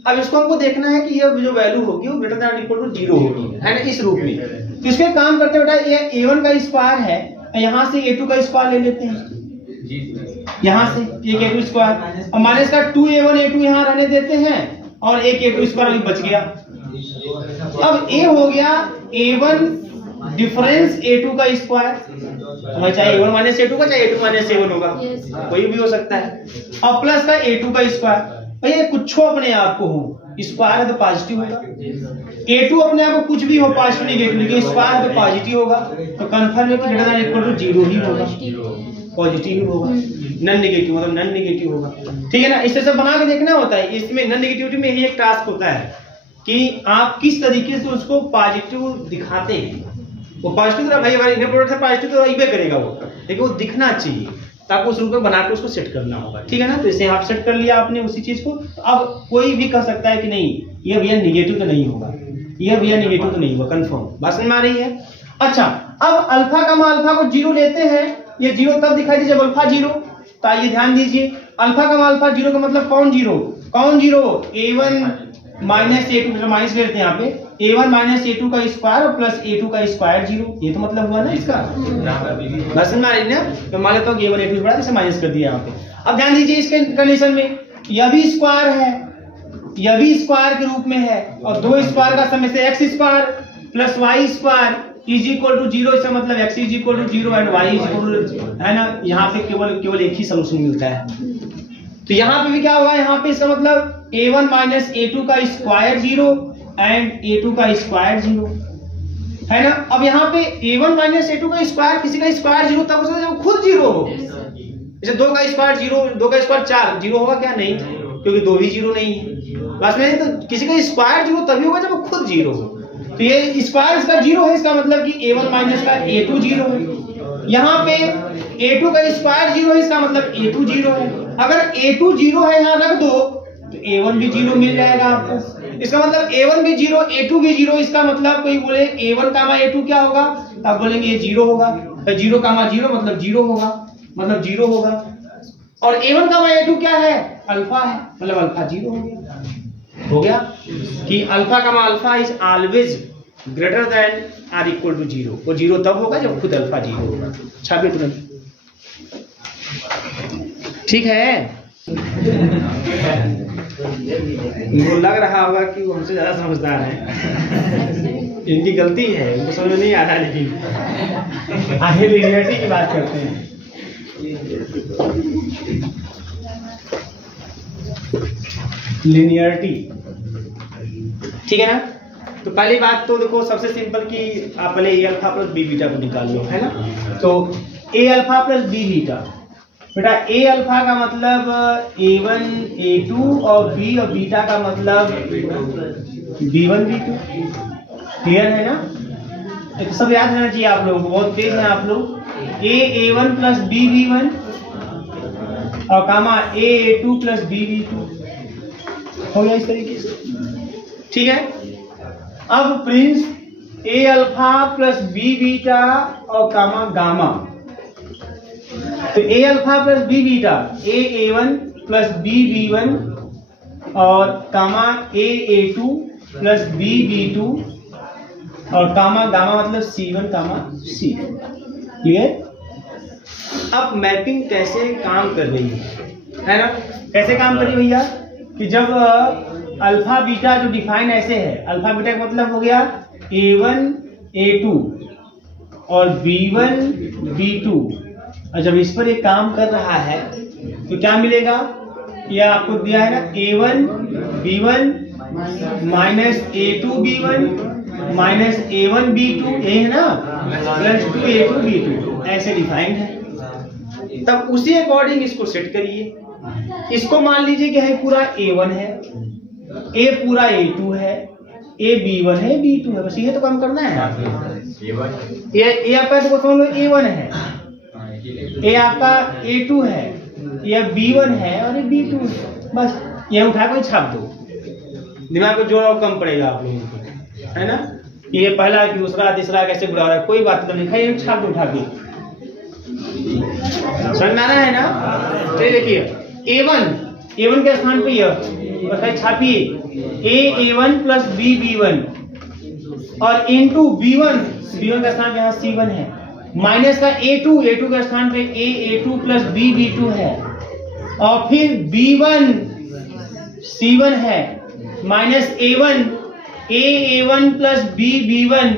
अब इसको हमको देखना है कि ये जो वैल्यू होगी वो ग्रेटर देन इक्वल टू 0 होगी, है ना, इस रूप में। तो इसके काम करते बेटा, ये A1 का स्क्वायर है, यहाँ से A2 का स्क्वायर ले लेते हैं, यहाँ से एक A2 स्क्वायर और माइनस का 2 A1 A2 यहाँ रहने देते हैं और एक A2 स्क्वायर अभी बच गया। अब A हो गया A1 डिफरेंस A2 का स्क्वायर, चाहे A1 माइनस A2 का चाहे A2 माइनस A1 होगा, कोई भी हो सकता है, और प्लस का A2 का स्क्वायर। भैया कुछ अपने आप को हो, स्क्वायर है तो पॉजिटिव होगा, A2 अपने आप को कुछ भी हो पॉजिटिव नेगेटिव, लेकिन स्क्वायर है तो पॉजिटिव होगा, तो कंफर्म है कि ग्रेटर देन इक्वल टू 0 ही होगा, पॉजिटिव ही होगा। नॉन नेगेटिव मतलब नॉन नेगेटिव होगा, ठीक है ना। इस तरह से बना के देखना होता है। इसमें नॉन नेगेटिविटी में यही एक टास्क होता है कि आप किस तरीके से उसको पॉजिटिव दिखाते हैं। वो पॉजिटिव तो भाई हमारे प्रोडक्ट है, पॉजिटिव तो इबे करेगा वो, लेकिन वो दिखना चाहिए, तो आपको उस रूप में बना के उसको सेट करना होगा, ठीक है ना। तो इसे आप सेट कर लिया आपने उसी चीज को। तो अब कोई भी कह सकता है कि नहीं ये भैया नेगेटिव तो नहीं होगा, ये भैया नेगेटिव तो नहीं होगा, कंफर्म। बात समझ में आ रही है? अच्छा, अब अल्फा का अल्फा को 0 लेते हैं, ये 0 तब दिखाई दी जब अल्फा 0। तो आइए ध्यान दीजिए, अल्फा का अल्फा 0 का मतलब कौन 0? A1 माइनस A2, माइनस लेते हैं यहाँ पे, A1 माइनस A2 का स्क्वायर और प्लस A2 का स्क्वायर 0, ये तो मतलब हुआ ना इसका। बस समझ में आ रही है ना। तो मान लेता हूँ A1 A2 बड़ा, इसे माइनस कर दिया यहाँ पे। अब ध्यान दीजिए इसके कंडीशन में यह भी स्क्वायर है, यह भी स्क्वायर के रूप में है और दो स्क्वायर का समय से x square plus y square is equal to 0, इसका मतलब x is equal to 0 and y is equal to, है ना, यहाँ पे केवल एक ही सलूशन मिलता है। तो यहाँ पे भी क्या होगा, यहाँ पे इसका मतलब a1 माइनस a2 का स्क्वायर 0 एंड a2 का स्क्वायर 0, है ना। अब यहाँ पे a1 माइनस a2 का स्क्वायर, किसी का स्क्वायर 0 तब हो सकता है जब खुद 0 हो। जैसे 2 का स्क्वायर 0, 2 का स्क्वायर 4, 0 होगा क्या? नहीं, क्योंकि 2 भी 0 नहीं है। बस नहीं, तो किसी का स्क्वायर 0 तभी होगा जब वो खुद 0 हो। तो ये स्क्वायर इसका 0 है, इसका मतलब कि a1 माइनस का a2 0 है। यहाँ पे a2 का स्क्वायर 0 है, इसका मतलब a2 0 है। अगर a2 0 है यहाँ रख दो तो a1 भी 0 मिल जाएगा आपको। इसका मतलब a1 भी 0, a2 भी 0। इसका मतलब कोई बोले a1 कामा a2 क्या होगा, आप बोलेंगे ये 0 होगा। तो 0 कामा 0 मतलब 0 होगा, मतलब 0 होगा। और a1 कामा a2 क्या है, अल्फा है, मतलब अल्फा 0 हो गया। हो गया कि alpha comma alpha is always greater than or equal to 0। वो 0 तब होगा जब खुद अल्फा 0 होगा। छापे तुरंत, ठीक है। इनको लग रहा होगा कि वो हमसे ज्यादा समझदार हैं, इनकी गलती है, इनको समझ नहीं आ रहा। लेकिन आगे लिनियरिटी की बात करते हैं। लिनियरिटी, ठीक है ना। तो पहली बात तो देखो सबसे सिंपल कि आप पहले ए अल्फा प्लस बी बीटा को निकाल लो, है ना। तो ए अल्फा प्लस बी बीटा, बेटा ए अल्फा का मतलब a1 a2 और b और बीटा का मतलब b1 b2। क्लियर है ना। तो सब याद रहना चाहिए आप लोगों को, बहुत तेज है आप लोग। a1 प्लस b b1 और कामा a2 प्लस b b2 हो गया इस तरीके से, ठीक है। अब प्रिंस a alpha plus B beta और कामा गामा। तो ए alpha plus B beta a1 plus b b1 और कामा a2 प्लस b b2 और कामा गामा मतलब c1 कामा c2। क्लियर। अब मैपिंग कैसे काम कर रही है ना, कैसे काम कर रही है भैया, कि जब अल्फा बीटा जो डिफाइन ऐसे है, अल्फा बीटा का मतलब हो गया a1 a2 और b1 b2, और जब इस पर एक काम कर रहा है तो क्या मिलेगा, यह आपको दिया है ना a1 b1 minus a2 b1 minus a1 b2, ये है ना, प्लस 2 a2 b2, ऐसे डिफाइंड है। तब उसी अकॉर्डिंग इसको सेट करिए। इसको मान लीजिए कि है पूरा a1 है, a पूरा a2 है, a b1 है, b2 है, बस ये तो काम करना है आपको। ये आपका तो समझ लो a1 है, ये आपका a2 है, ये b1 है और ये b2 है, बस ये उठा कर छाप दो। दिमाग को जोड़ और कम पड़ेगा आप लोगों को, है ना। ये पहला दूसरा तीसरा कैसे बुला रहा है, कोई बात तो नहीं है, छाप दो उठा के, समझ में आ रहा है ना। तो देखिए a1 के स्थान पे यह बस छापिए a1 प्लस b b1 और इंटू b1 का स्थान पे यहाँ c1 है, माइनस का a2 के स्थान पे a2 प्लस b b2 है, और फिर b1 c1 है, minus a1 plus b b1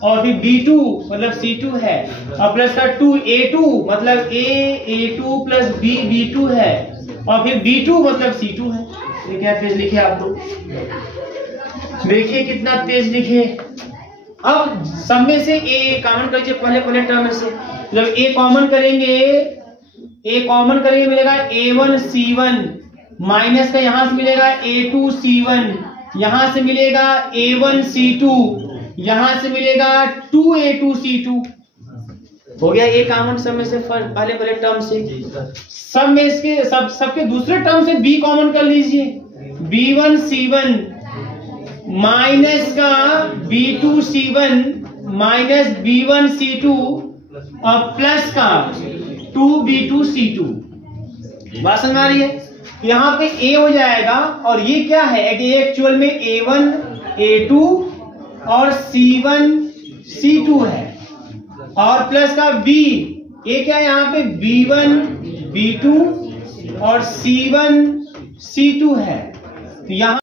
और फिर b2 मतलब c2 है, और प्लस का 2a2 मतलब a2 प्लस b b2 है, और फिर b2 मतलब c2 है। ये क्या तेज लिखे आप लोग, देखिए कितना तेज लिखे। अब सब में से a कॉमन करिए, पहले टर्म में से जब a कॉमन करेंगे मिलेगा a1 c1 माइनस का यहां से मिलेगा a2 c1, यहां से मिलेगा a1 c2, यहां से मिलेगा 2a2 c2। हो गया a कॉमन सब में से पहले टर्म से। सब में इसके सबके दूसरे टर्म से b कॉमन कर लीजिए, b1 c1 माइनस का b2 c1 minus b1 c2 और प्लस का 2b2 c2। बात समझ आ रही है। यहाँ पे a हो जाएगा, और ये क्या है कि एक्चुअल में a1 a2 और c1 c2 है, और प्लस का b, ये क्या है यहाँ पे b1 b2 और c1 c2 है। तो यहाँ